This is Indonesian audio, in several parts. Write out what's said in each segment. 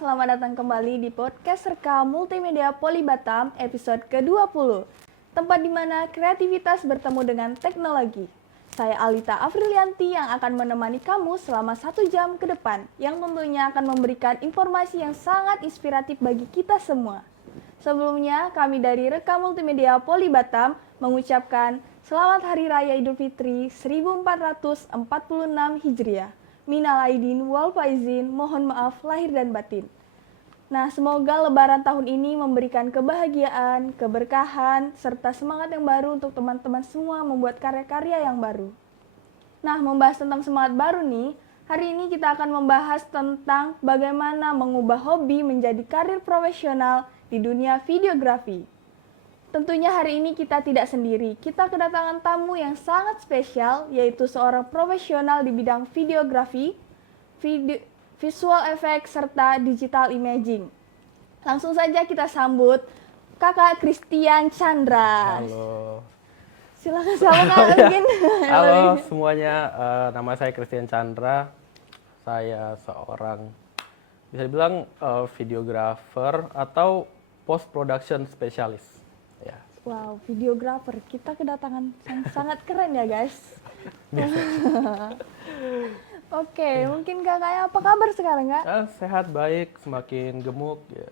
selamat datang kembali di podcast Rekam Multimedia Poli Batam episode ke-20. Tempat di mana kreativitas bertemu dengan teknologi. Saya Alita Afrilianti yang akan menemani kamu selama 1 jam ke depan, yang tentunya akan memberikan informasi yang sangat inspiratif bagi kita semua. Sebelumnya, kami dari Rekam Multimedia Poli Batam mengucapkan Selamat Hari Raya Idul Fitri 1446 Hijriah. Minal aidin wal faizin, mohon maaf lahir dan batin. Nah, semoga lebaran tahun ini memberikan kebahagiaan, keberkahan, serta semangat yang baru untuk teman-teman semua membuat karya-karya yang baru. Nah, membahas tentang semangat baru nih, hari ini kita akan membahas tentang bagaimana mengubah hobi menjadi karir profesional di dunia videografi. Tentunya hari ini kita tidak sendiri, kita kedatangan tamu yang sangat spesial, yaitu seorang profesional di bidang videografi, visual effect, serta digital imaging. Langsung saja kita sambut Kakak Christian Chandra. Halo. Silakan Kak mungkin. Halo semuanya, nama saya Christian Chandra. Saya seorang bisa dibilang videographer atau post production specialist. Ya. Wow, videographer. Kita kedatangan yang sangat keren ya guys. Oke, mungkin kakaknya apa kabar sekarang kak? Sehat, baik, semakin gemuk. Ya.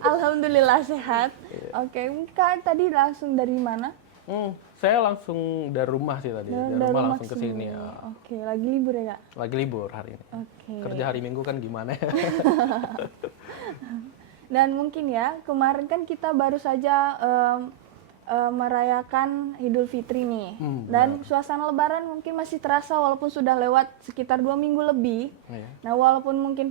Alhamdulillah sehat. Oke, kak tadi langsung dari mana? Saya langsung dari rumah sih tadi. Dari rumah langsung ke sini. Ya. Oke, lagi libur ya kak? Lagi libur hari ini. Oke. Kerja hari Minggu kan gimana ya? Dan mungkin ya, kemarin kan kita baru saja merayakan Idul Fitri nih. Dan suasana lebaran mungkin masih terasa walaupun sudah lewat sekitar 2 minggu lebih. Nah, walaupun mungkin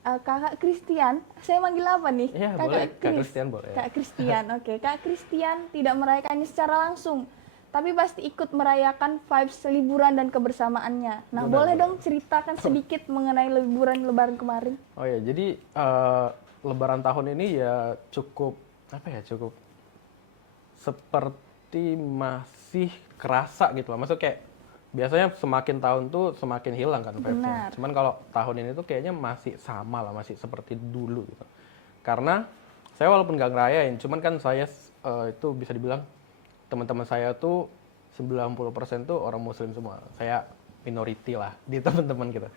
Kakak Christian, saya manggil apa nih? Iya, boleh. Kak Christian boleh. Kak Christian, oke. Kak Christian tidak merayakannya secara langsung, tapi pasti ikut merayakan vibes liburan dan kebersamaannya. Nah, boleh dong ceritakan sedikit mengenai liburan lebaran kemarin? Oh ya, jadi lebaran tahun ini ya cukup seperti masih kerasa gitu lah. Maksudnya kayak biasanya semakin tahun tuh semakin hilang kan vibe-nya. Cuman kalau tahun ini tuh kayaknya masih sama lah, masih seperti dulu gitu. Karena saya walaupun nggak ngerayain, cuman kan saya itu bisa dibilang teman-teman saya tuh 90% tuh orang muslim semua. Saya minority lah di teman-teman kita.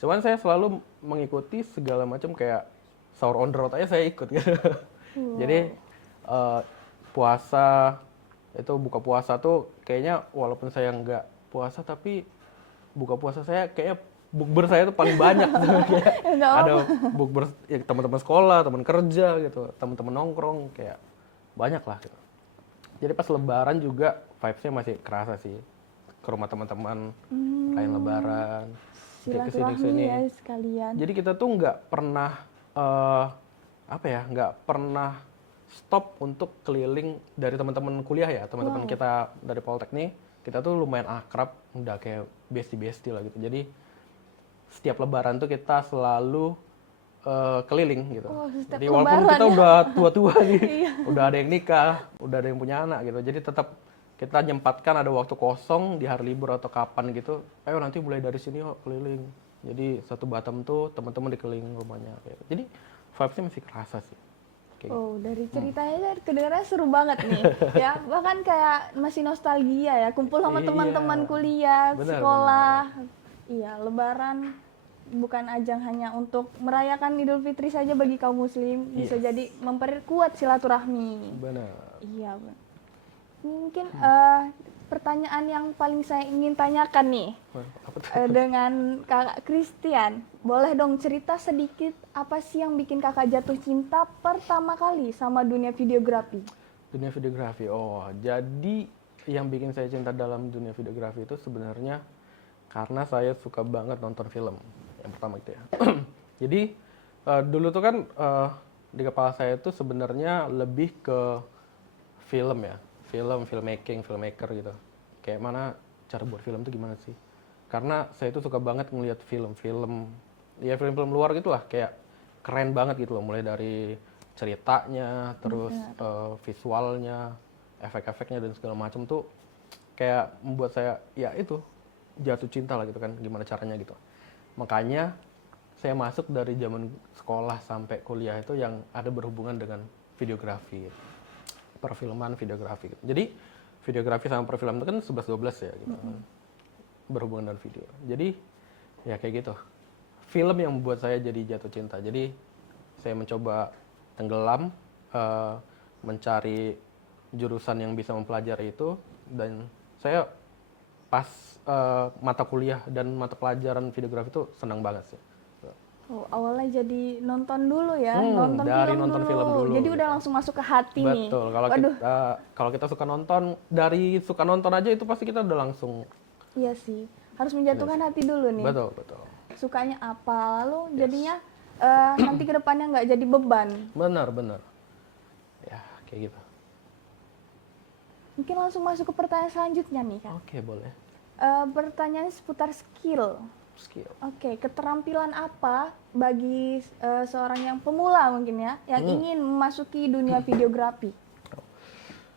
Cuman saya selalu mengikuti segala macam kayak sahur on the road aja saya ikut gitu. Jadi puasa itu buka puasa tuh kayaknya walaupun saya nggak puasa tapi buka puasa saya kayaknya bukber saya tuh paling banyak gitu. Ada bukber ya, teman-teman sekolah, teman kerja gitu, teman-teman nongkrong kayak banyak lah gitu. Jadi pas lebaran juga vibes-nya masih kerasa sih, ke rumah teman-teman, rayain lebaran, kesini ya sekalian. Jadi kita tuh nggak pernah nggak pernah stop untuk keliling dari teman-teman kuliah ya, teman-teman kita dari Polteknik, kita tuh lumayan akrab, udah kayak bestie-bestie lah gitu. Jadi setiap lebaran tuh kita selalu keliling gitu. Jadi walaupun kita udah tua-tua gitu, udah ada yang nikah, udah ada yang punya anak gitu. Jadi tetap kita nyempatkan ada waktu kosong di hari libur atau kapan gitu. Ayo nanti mulai dari sini yuk keliling. Jadi satu Batam tuh teman-teman dikeliling rumahnya. Gitu. Jadi vibes-nya masih kerasa sih. Dari ceritanya kedengarannya seru banget nih. Ya, bahkan kayak masih nostalgia ya, kumpul sama teman-teman kuliah, sekolah. Iya, lebaran bukan ajang hanya untuk merayakan Idul Fitri saja bagi kaum muslim, bisa jadi memperkuat silaturahmi. Benar. Iya, Bang. Mungkin pertanyaan yang paling saya ingin tanyakan nih dengan Kakak Christian, boleh dong cerita sedikit apa sih yang bikin kakak jatuh cinta pertama kali sama dunia videografi? Dunia videografi, jadi yang bikin saya cinta dalam dunia videografi itu sebenarnya karena saya suka banget nonton film, yang pertama itu ya. Jadi dulu tuh kan di kepala saya tuh sebenarnya lebih ke film ya. Filmmaker gitu. Kayak mana cara buat film tuh gimana sih? Karena saya tuh suka banget ngelihat film-film luar gitu lah, kayak keren banget gitu loh, mulai dari ceritanya, terus visualnya, efek-efeknya dan segala macam tuh kayak membuat saya ya itu jatuh cinta lah gitu kan, gimana caranya gitu. Makanya saya masuk dari zaman sekolah sampai kuliah itu yang ada berhubungan dengan videografi, perfilman, videografi. Gitu. Jadi videografi sama perfilman itu kan 11-12 ya gitu. Berhubungan dengan video. Jadi ya kayak gitu. Film yang membuat saya jadi jatuh cinta. Jadi saya mencoba tenggelam, mencari jurusan yang bisa mempelajari itu, dan saya pas mata kuliah dan mata pelajaran videografi itu senang banget sih. Oh, awalnya jadi nonton dulu ya, Dari nonton film dulu. Jadi udah langsung masuk ke hati nih. Betul. Kalau kita suka nonton, dari suka nonton aja itu pasti kita udah langsung. Iya sih, harus menjatuhkan hati dulu nih. Betul. Sukanya apa, lalu jadinya nanti ke depannya nggak jadi beban. Benar. Ya, kayak gitu. Mungkin langsung masuk ke pertanyaan selanjutnya nih, Kak. Oke, boleh. Pertanyaan seputar skill. Oke, keterampilan apa bagi seorang yang pemula mungkin ya, yang ingin memasuki dunia videografi?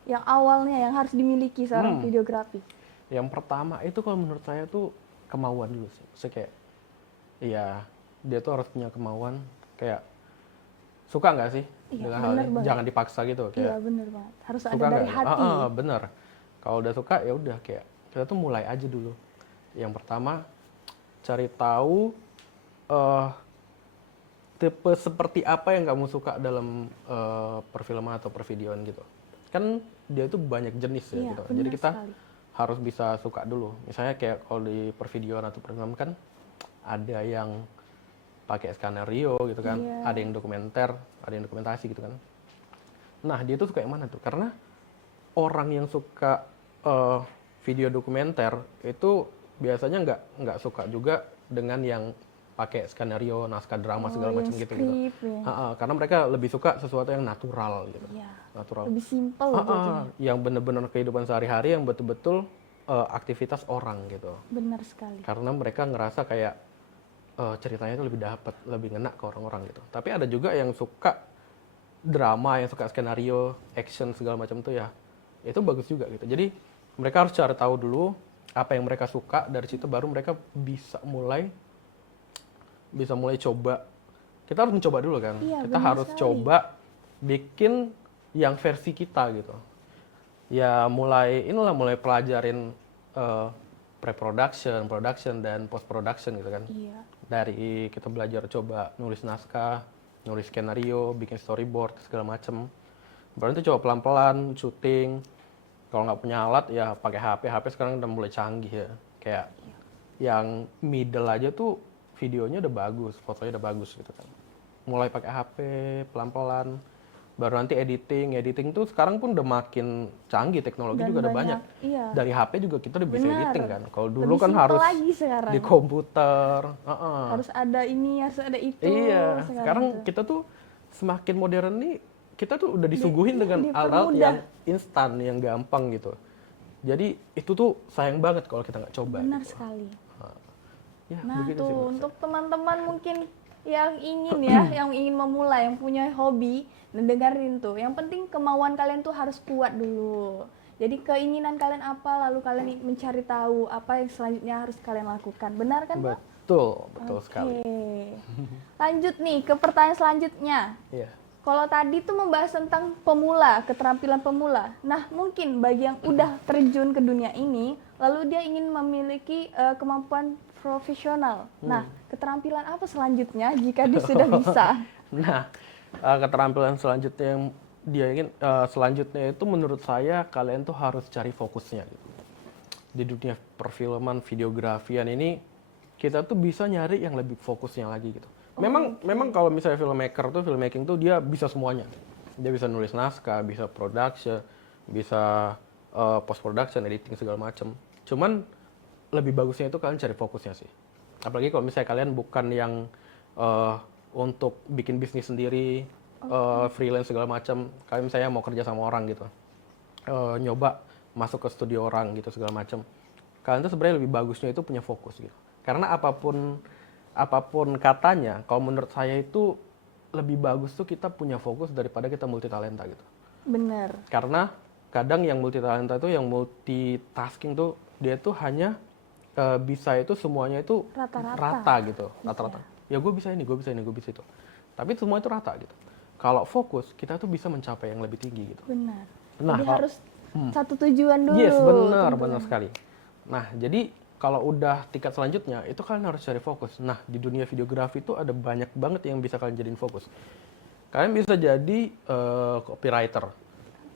Yang awalnya yang harus dimiliki seorang videografi. Yang pertama itu kalau menurut saya tuh kemauan dulu sih. Saya kayak, iya, dia tuh harus punya kemauan, kayak suka nggak sih dengan hal ini? Jangan dipaksa gitu. Kayak, iya, bener banget. Harus suka ada dari hati. Bener. Kalau udah suka ya udah, kayak kita tuh mulai aja dulu. Yang pertama, cari tahu tipe seperti apa yang kamu suka dalam perfilman atau pervideoan gitu. Kan dia itu banyak jenis ya gitu. Jadi kita harus bisa suka dulu. Misalnya kayak kalau di pervideoan atau perfilman kan ada yang pakai skenario gitu kan, ada yang dokumenter, ada yang dokumentasi gitu kan. Nah, dia tuh suka yang mana tuh? Karena orang yang suka video dokumenter itu biasanya nggak suka juga dengan yang pakai skenario, naskah drama segala macam gitu. Ya. Karena mereka lebih suka sesuatu yang natural gitu. Natural. Lebih simpel gitu. Yang benar-benar kehidupan sehari-hari, yang betul-betul aktivitas orang gitu. Benar sekali. Karena mereka ngerasa kayak ceritanya itu lebih dapat, lebih ngena ke orang-orang gitu. Tapi ada juga yang suka drama, yang suka skenario, action segala macam tuh ya. Itu bagus juga gitu. Jadi mereka harus cari tahu dulu apa yang mereka suka, dari situ baru mereka bisa mulai coba. Kita harus mencoba dulu kan. Kita harus coba bikin yang versi kita gitu. Ya mulai pelajarin pre-production, production, dan post-production gitu kan. Dari kita belajar coba nulis naskah, nulis skenario, bikin storyboard, segala macem. Baru itu coba pelan-pelan, syuting. Kalau nggak punya alat ya pakai HP. HP sekarang udah mulai canggih ya. Kayak yang middle aja tuh videonya udah bagus, fotonya udah bagus gitu kan. Mulai pakai HP, pelan-pelan. Baru nanti editing tuh sekarang pun udah makin canggih, teknologi dan juga udah banyak. Dari HP juga kita udah bisa editing kan. Kalau dulu kan harus di komputer. Harus ada ini, harus ada itu. Iya, sekarang kita tuh semakin modern nih, kita tuh udah disuguhin dengan alat yang instan, yang gampang gitu. Jadi itu tuh sayang banget kalau kita nggak coba. Benar gitu. sekali. Ya, nah tuh sih, untuk teman-teman mungkin yang ingin yang ingin memulai, yang punya hobi, dan dengerin tuh. Yang penting kemauan kalian tuh harus kuat dulu. Jadi keinginan kalian apa, lalu kalian mencari tahu apa yang selanjutnya harus kalian lakukan. Benar kan, Pak? Betul sekali. Lanjut nih ke pertanyaan selanjutnya. Kalau tadi tuh membahas tentang pemula, keterampilan pemula. Nah, mungkin bagi yang udah terjun ke dunia ini, lalu dia ingin memiliki kemampuan profesional. Nah, keterampilan apa selanjutnya jika dia sudah bisa? Nah, keterampilan selanjutnya yang dia ingin selanjutnya itu menurut saya kalian tuh harus cari fokusnya gitu. Di dunia perfilman, videografian ini kita tuh bisa nyari yang lebih fokusnya lagi gitu. Memang kalau misalnya filmmaking tuh dia bisa semuanya. Dia bisa nulis naskah, bisa production, bisa post production, editing segala macam. Cuman lebih bagusnya itu kalian cari fokusnya sih. Apalagi kalau misalnya kalian bukan yang untuk bikin bisnis sendiri, freelance segala macam. Kalian misalnya mau kerja sama orang gitu, nyoba masuk ke studio orang gitu segala macam. Kalian tuh sebenarnya lebih bagusnya itu punya fokus gitu. Karena apapun katanya, kalau menurut saya itu lebih bagus tuh kita punya fokus daripada kita multi talenta gitu. Bener. Karena kadang yang multi talenta itu, yang multitasking tuh dia tuh hanya bisa itu semuanya itu rata gitu, rata-rata. ya gue bisa ini, gue bisa ini, gue bisa itu. Tapi semua itu rata gitu. Kalau fokus, kita tuh bisa mencapai yang lebih tinggi gitu. Benar. Nah, Jadi harus satu tujuan dulu. yes, benar, tentunya. benar sekali. Nah, jadi kalau udah tingkat selanjutnya, itu kalian harus cari fokus. Nah, di dunia videografi itu ada banyak banget yang bisa kalian jadiin fokus. Kalian bisa jadi copywriter.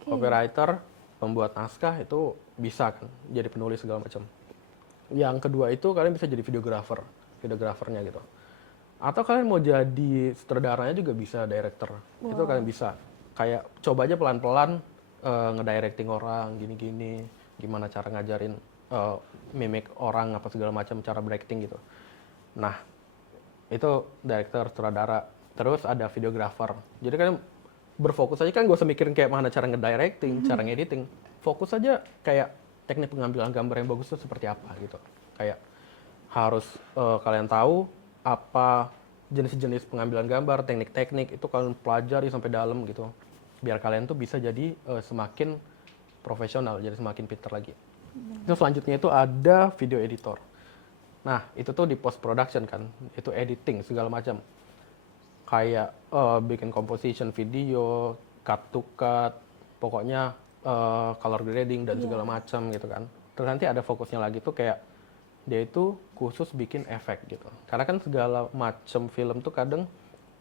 Copywriter, pembuat naskah itu bisa kan, jadi penulis segala macam. Yang kedua itu kalian bisa jadi videografernya gitu. Atau kalian mau jadi sutradaranya juga bisa, director. Itu kalian bisa. Kayak coba aja pelan-pelan ngedirecting orang gini-gini, gimana cara ngajarin mimik orang apa segala macam, cara berakting gitu. Nah, itu director, sutradara. Terus ada videographer. Jadi kalian berfokus aja, kan gak usah mikirin kayak mana cara ngedirecting, cara ngediting. Fokus aja kayak teknik pengambilan gambar yang bagus itu seperti apa gitu. Kayak harus kalian tahu apa jenis-jenis pengambilan gambar, teknik-teknik itu kalian pelajari sampai dalam gitu. Biar kalian tuh bisa jadi semakin profesional, jadi semakin pintar lagi. Terus selanjutnya itu ada video editor. Nah, itu tuh di post production kan, itu editing segala macam. Kayak bikin composition video, cut to cut, pokoknya color grading dan segala macam gitu kan. Terus nanti ada fokusnya lagi tuh kayak dia itu khusus bikin efek gitu. Karena kan segala macam film tuh kadang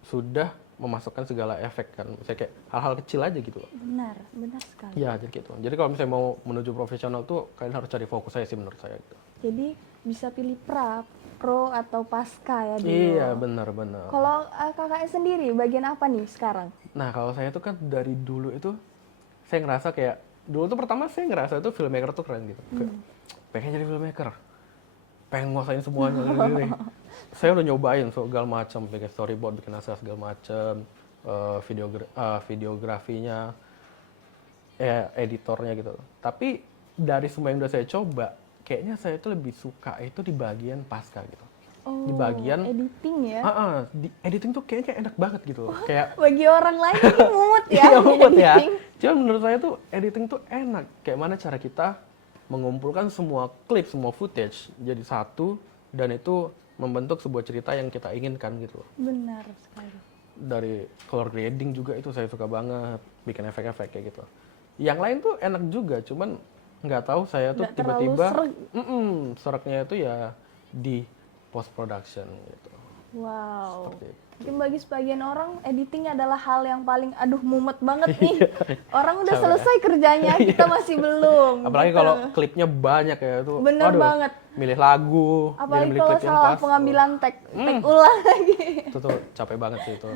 sudah memasukkan segala efek kan. Misalnya kayak hal-hal kecil aja gitu loh. Benar sekali. Ya, jadi gitu. Jadi kalau misalnya mau menuju profesional tuh kalian harus cari fokus saya sih menurut saya gitu. Jadi bisa pilih pro atau pasca ya dulu. Iya, benar. Kalau kakaknya sendiri bagian apa nih sekarang? Nah, kalau saya tuh kan dari dulu itu saya ngerasa kayak dulu tuh pertama saya ngerasa tuh filmmaker tuh keren gitu. Kayak, pengen jadi filmmaker. Pengen nguasain semuanya gini. Saya udah nyobain segala macam, bikin storyboard, bikin naskah segala macam, videografinya, editornya gitu. Tapi dari semua yang udah saya coba, kayaknya saya tuh lebih suka itu di bagian pasca gitu. Di bagian editing ya. di editing tuh kayaknya enak banget gitu. Kayak Bagi orang lain ini mumut ya. iya, mumet ya. editing. Cuma menurut saya tuh editing tuh enak. Kayak mana cara kita mengumpulkan semua klip, semua footage jadi satu dan itu membentuk sebuah cerita yang kita inginkan gitu. Benar sekali. Dari color grading juga itu saya suka banget, bikin efek-efek kayak gitu. Yang lain tuh enak juga, cuman nggak tahu saya tuh Nggak terlalu tiba-tiba sreg. sereknya itu ya di post production gitu. Wow. Seperti itu. Mungkin bagi sebagian orang editing adalah hal yang paling mumet banget nih. Orang udah Capek selesai kerjanya, kita masih belum. Apalagi gitu. kalau klipnya banyak ya itu. Bener banget. Milih lagu, Apalagi milih kalau klip yang salah pas. pengambilan tag ulang lagi. Itu tuh capek banget sih itu.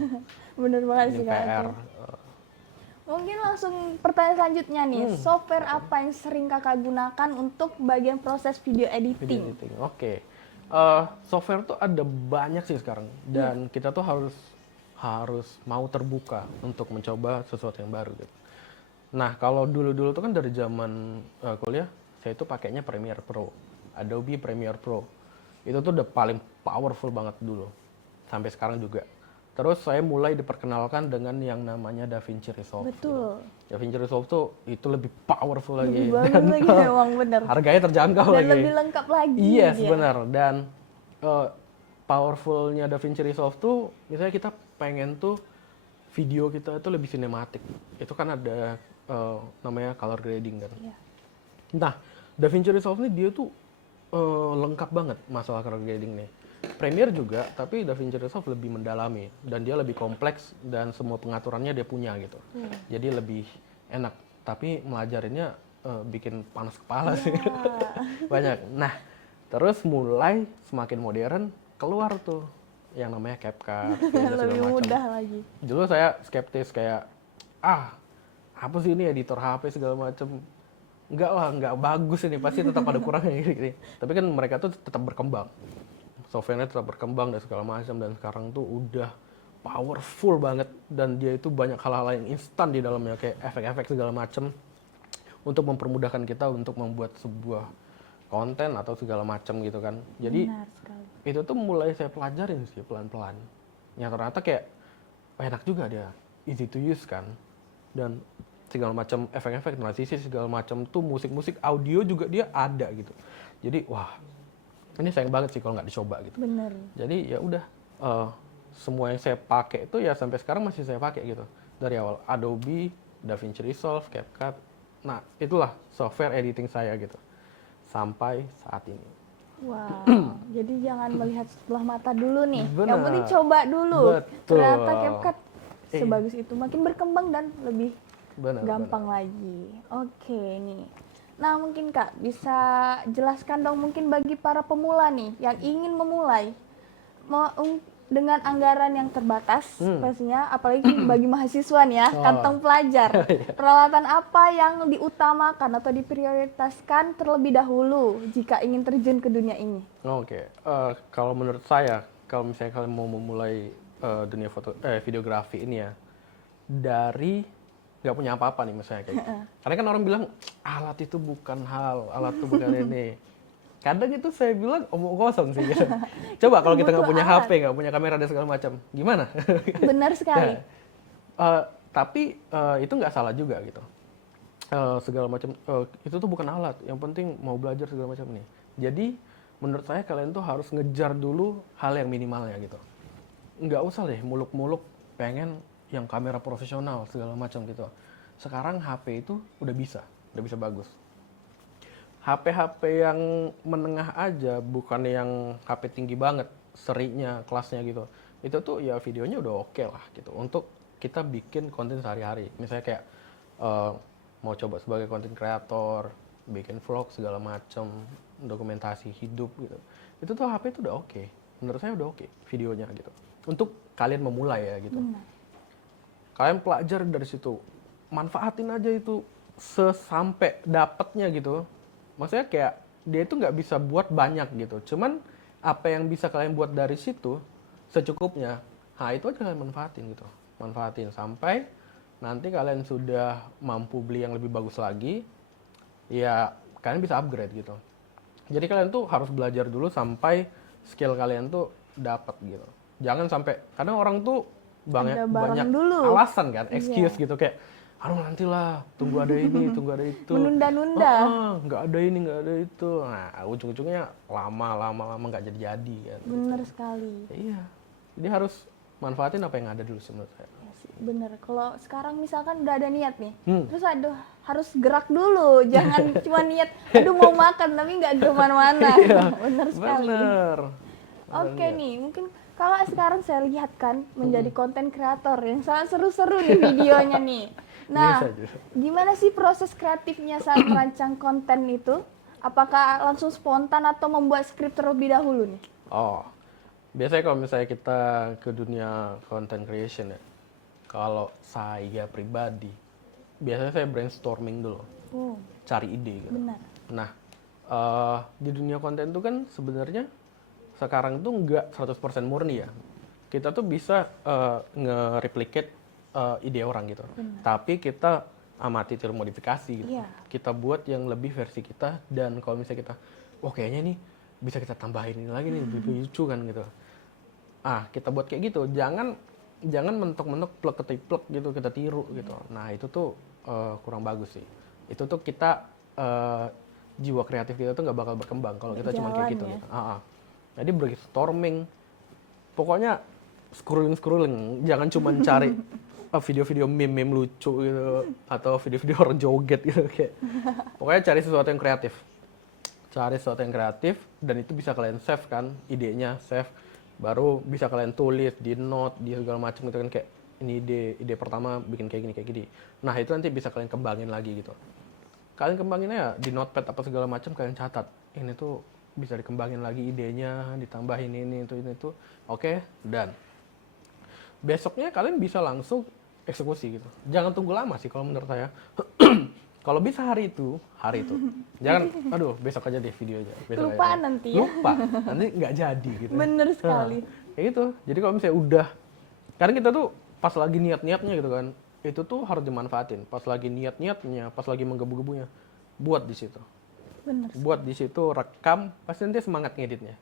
Bener banget Ini sih Kak. PR. Mungkin langsung pertanyaan selanjutnya nih, software apa yang sering kakak gunakan untuk bagian proses video Video editing? editing. Oke. Software tuh ada banyak sih sekarang dan kita tuh harus mau terbuka untuk mencoba sesuatu yang baru gitu. Nah, kalau dulu-dulu tuh kan dari zaman kuliah, saya tuh pakainya Premiere Pro, Adobe Premiere Pro. Itu tuh udah paling powerful banget dulu, sampai sekarang juga. Terus saya mulai diperkenalkan dengan yang namanya DaVinci Resolve. Betul. Gitu. DaVinci Resolve tuh itu lebih powerful lagi. Lebih bagus dan, lagi memang bener. harganya terjangkau Dan lagi. lebih lengkap lagi. Yes, dia. benar. Dan powerfulnya DaVinci Resolve tuh, misalnya kita pengen tuh video kita itu lebih sinematik. Itu kan ada namanya color grading kan. Iya. Nah, DaVinci Resolve ini dia tuh lengkap banget masalah color grading nih. Premiere juga, tapi DaVinci Resolve lebih mendalami dan dia lebih kompleks dan semua pengaturannya dia punya gitu. Jadi lebih enak. Tapi melajarinnya bikin panas kepala sih. Banyak. Nah, terus mulai semakin modern keluar tuh yang namanya CapCut. Lebih mudah lagi. Dulu saya skeptis kayak apa sih ini editor HP segala macem. Enggak lah, enggak bagus ini, pasti tetap ada kurangnya gitu. Tapi kan mereka tuh tetap berkembang. Software-nya tetap berkembang dan segala macam dan sekarang tuh udah powerful banget dan dia itu banyak hal-hal yang instan di dalamnya kayak efek-efek segala macam untuk mempermudahkan kita untuk membuat sebuah konten atau segala macam gitu kan. Jadi Benar sekali. itu tuh mulai saya pelajarin sih pelan-pelan. Ya ternyata kayak enak juga dia, easy to use kan. Dan segala macam efek-efek, transisi segala macam tuh musik-musik, audio juga dia ada gitu. Jadi wah, ini sayang banget sih kalau nggak dicoba gitu. Bener. Jadi ya udah eh, semua yang saya pakai itu ya sampai sekarang masih saya pakai gitu. Dari awal Adobe, DaVinci Resolve, CapCut. Nah, itulah software editing saya gitu. Sampai saat ini. Wow, jadi jangan melihat sebelah mata dulu nih. Yang Benar. penting coba dulu. Betul. Ternyata CapCut Iya. sebagus itu, makin berkembang dan lebih Benar. gampang lagi. Oke nih. Nah mungkin Kak bisa jelaskan dong mungkin bagi para pemula nih yang ingin memulai dengan anggaran yang terbatas pastinya, apalagi bagi mahasiswa nih ya, Oh. kantong pelajar. Peralatan apa yang diutamakan atau diprioritaskan terlebih dahulu jika ingin terjun ke dunia ini? Oke, kalau menurut saya, kalau misalnya kalian mau memulai dunia videografi ini ya, dari nggak punya apa-apa nih misalnya kayak, karena kan orang bilang alat itu bukan alat itu bukan ini. Kadang itu saya bilang omong kosong sih gitu. Coba kalau kita nggak Butuh punya alat. HP, nggak punya kamera dan segala macam, gimana? Benar sekali. Tapi itu nggak salah juga gitu. Segala macam itu tuh bukan alat. Yang penting mau belajar segala macam nih. Jadi menurut saya kalian tuh harus ngejar dulu hal yang minimalnya gitu. Nggak usah deh muluk-muluk pengen yang kamera profesional segala macam gitu. Sekarang HP itu udah bisa bagus. HP-HP yang menengah aja, bukan yang HP tinggi banget, serinya, kelasnya gitu. Itu tuh ya videonya udah oke lah gitu. Untuk kita bikin konten sehari-hari. Misalnya kayak mau coba sebagai konten kreator, bikin vlog segala macam, dokumentasi hidup gitu. Itu tuh HP itu udah oke. Menurut saya udah oke videonya gitu. Untuk kalian memulai ya gitu. Benar. Kalian pelajari dari situ. Manfaatin aja itu sesampai dapatnya gitu. Maksudnya kayak dia itu nggak bisa buat banyak gitu. Cuman apa yang bisa kalian buat dari situ secukupnya. Nah itu aja kalian manfaatin gitu. Manfaatin sampai nanti kalian sudah mampu beli yang lebih bagus lagi. Ya kalian bisa upgrade gitu. Jadi kalian tuh harus belajar dulu sampai skill kalian tuh dapat gitu. Jangan sampai kadang orang tuh Ada barang banyak dulu. alasan kan, excuse Iya. gitu kayak aduh nantilah, tunggu ada ini, tunggu ada itu. Menunda-nunda. Nggak ada ini, nggak ada itu. Nah, ujung-ujungnya lama nggak jadi-jadi kan. Benar sekali. Ya, iya. Jadi harus manfaatin apa yang ada dulu sih menurut saya. Ya sih, bener. Kalau sekarang misalkan udah ada niat nih, Hmm. terus aduh harus gerak dulu, jangan cuma niat, aduh mau makan tapi nggak kemana-mana. Bener sekali. Bener. Oke nih, mungkin kalau sekarang saya lihat kan menjadi konten kreator yang sangat seru-seru nih videonya nih. Nah, Bisa aja. gimana sih proses kreatifnya saat merancang konten itu? Apakah langsung spontan atau membuat skrip terlebih dahulu nih? Oh, biasanya kalau misalnya kita ke dunia content creation ya, kalau saya pribadi, biasanya saya brainstorming dulu, Oh, cari ide gitu. benar. Nah, di dunia konten itu kan sebenarnya sekarang tuh nggak 100% murni ya. Kita tuh bisa nge-replicate ide orang gitu. Tapi kita amati tiru modifikasi gitu. Iya. Kita buat yang lebih versi kita dan kalau misalnya kita, oh kayaknya nih bisa kita tambahin ini lagi nih, lebih lucu kan gitu. Kita buat kayak gitu. Jangan mentok-mentok plek ketiplek gitu kita tiru gitu. Nah, itu tuh kurang bagus sih. Itu tuh kita jiwa kreatif kita tuh nggak bakal berkembang kalau kita cuma kayak gitu. Jalan ya. Gitu. Jadi brainstorming, pokoknya scrolling, jangan cuma cari video-video meme lucu gitu atau video-video orang joget gitu kayak. Pokoknya cari sesuatu yang kreatif. Cari sesuatu yang kreatif dan itu bisa kalian save kan idenya, save. Baru bisa kalian tulis di note, di segala macam gitu kan kayak ini ide pertama bikin kayak gini. Nah, itu nanti bisa kalian kembangin lagi gitu. Kalian kembanginnya ya di notepad apa segala macam kalian catat. Ini tuh bisa dikembangin lagi idenya, ditambahin ini itu. Oke, dan besoknya kalian bisa langsung eksekusi gitu. Jangan tunggu lama sih kalau menurut saya. Kalau bisa hari itu. Jangan, aduh besok aja deh videonya. Kelupaan nanti ya. Lupa, nanti nggak jadi gitu. Bener sekali. Kayak gitu. Jadi kalau misalnya udah, karena kita tuh pas lagi niat-niatnya gitu kan, itu tuh harus dimanfaatin. Pas lagi niat-niatnya, pas lagi menggebu-gebunya, buat di situ. Bener. Buat di situ, rekam, pasti nanti semangat ngeditnya.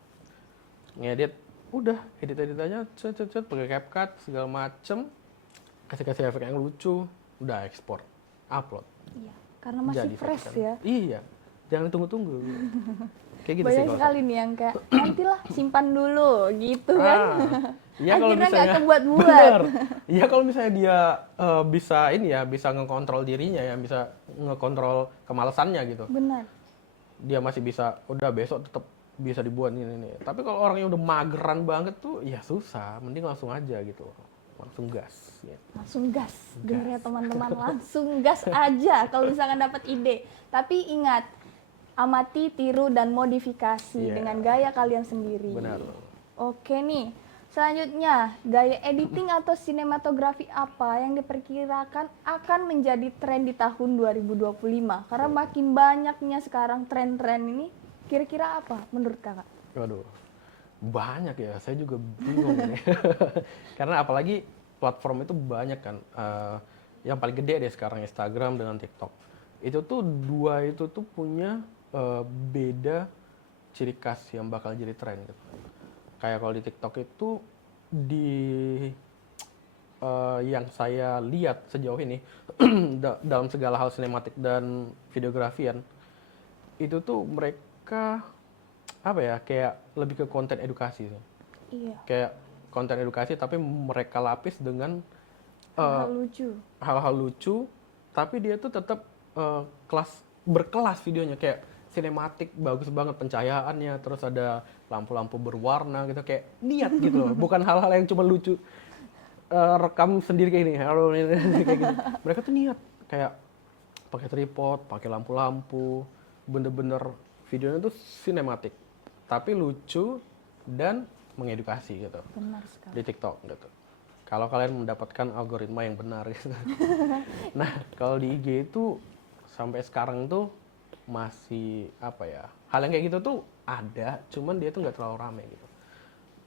Ngedit, udah edit aja, cet pakai CapCut segala macem, kasih efek yang lucu, udah ekspor, upload. Iya, karena masih Jadi fresh kan. ya. Iya, jangan tunggu-tunggu. Kayak gitu sih Banyak kalau sekali nih yang kayak nantilah simpan dulu gitu kan. Iya kalau Akhirnya nggak misalnya kebuat-buat. bener. Iya kalau misalnya dia bisa ini ya, bisa ngekontrol dirinya ya, bisa ngekontrol kemalasannya gitu. Benar. Dia masih bisa, udah besok tetap bisa dibuat ini. Tapi kalau orangnya udah mageran banget tuh, ya susah. Mending langsung aja gitu, langsung gas. Ya. Langsung gas. Dengar ya teman-teman, langsung gas aja kalau misalkan dapat ide. Tapi ingat, amati, tiru, dan modifikasi Iya. dengan gaya kalian sendiri. Benar. Oke nih, selanjutnya gaya editing atau sinematografi apa yang diperkirakan akan menjadi tren di tahun 2025? Karena makin banyaknya sekarang tren-tren ini, kira-kira apa menurut kakak? Waduh, banyak ya. Saya juga bingung nih. Karena apalagi platform itu banyak kan. Yang paling gede deh sekarang Instagram dengan TikTok. Itu tuh dua itu tuh punya beda ciri khas yang bakal jadi tren gitu. Kayak kalau di TikTok itu di yang saya lihat sejauh ini dalam segala hal sinematik dan videografian itu tuh mereka apa ya, kayak lebih ke konten edukasi tuh. Iya, Kayak konten edukasi tapi mereka lapis dengan hal lucu. hal-hal lucu, tapi dia tuh tetap berkelas videonya, kayak sinematik bagus banget pencahayaannya, terus ada lampu-lampu berwarna gitu, kayak niat gitu loh, bukan hal-hal yang cuma lucu rekam sendiri kayak ini kayak gitu. Mereka tuh niat kayak pakai tripod, pakai lampu-lampu, bener-bener videonya tuh sinematik tapi lucu dan mengedukasi gitu Benar sekali. di TikTok gitu. Kalau kalian mendapatkan algoritma yang benar gitu. Nah, kalau di IG itu sampai sekarang tuh masih apa ya? Hal yang kayak gitu tuh ada, cuman dia tuh nggak terlalu rame gitu.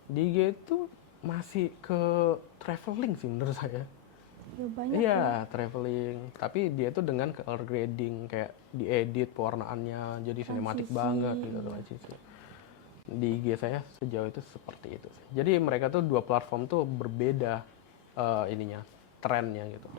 Di IG itu masih ke traveling sih menurut saya. Ya, banyak Iya, ya. traveling. Tapi dia tuh dengan color grading, kayak diedit pewarnaannya jadi sinematik Transisi. banget gitu transisi. Di IG saya sejauh itu seperti itu sih. Jadi mereka tuh dua platform tuh berbeda ininya, trennya gitu.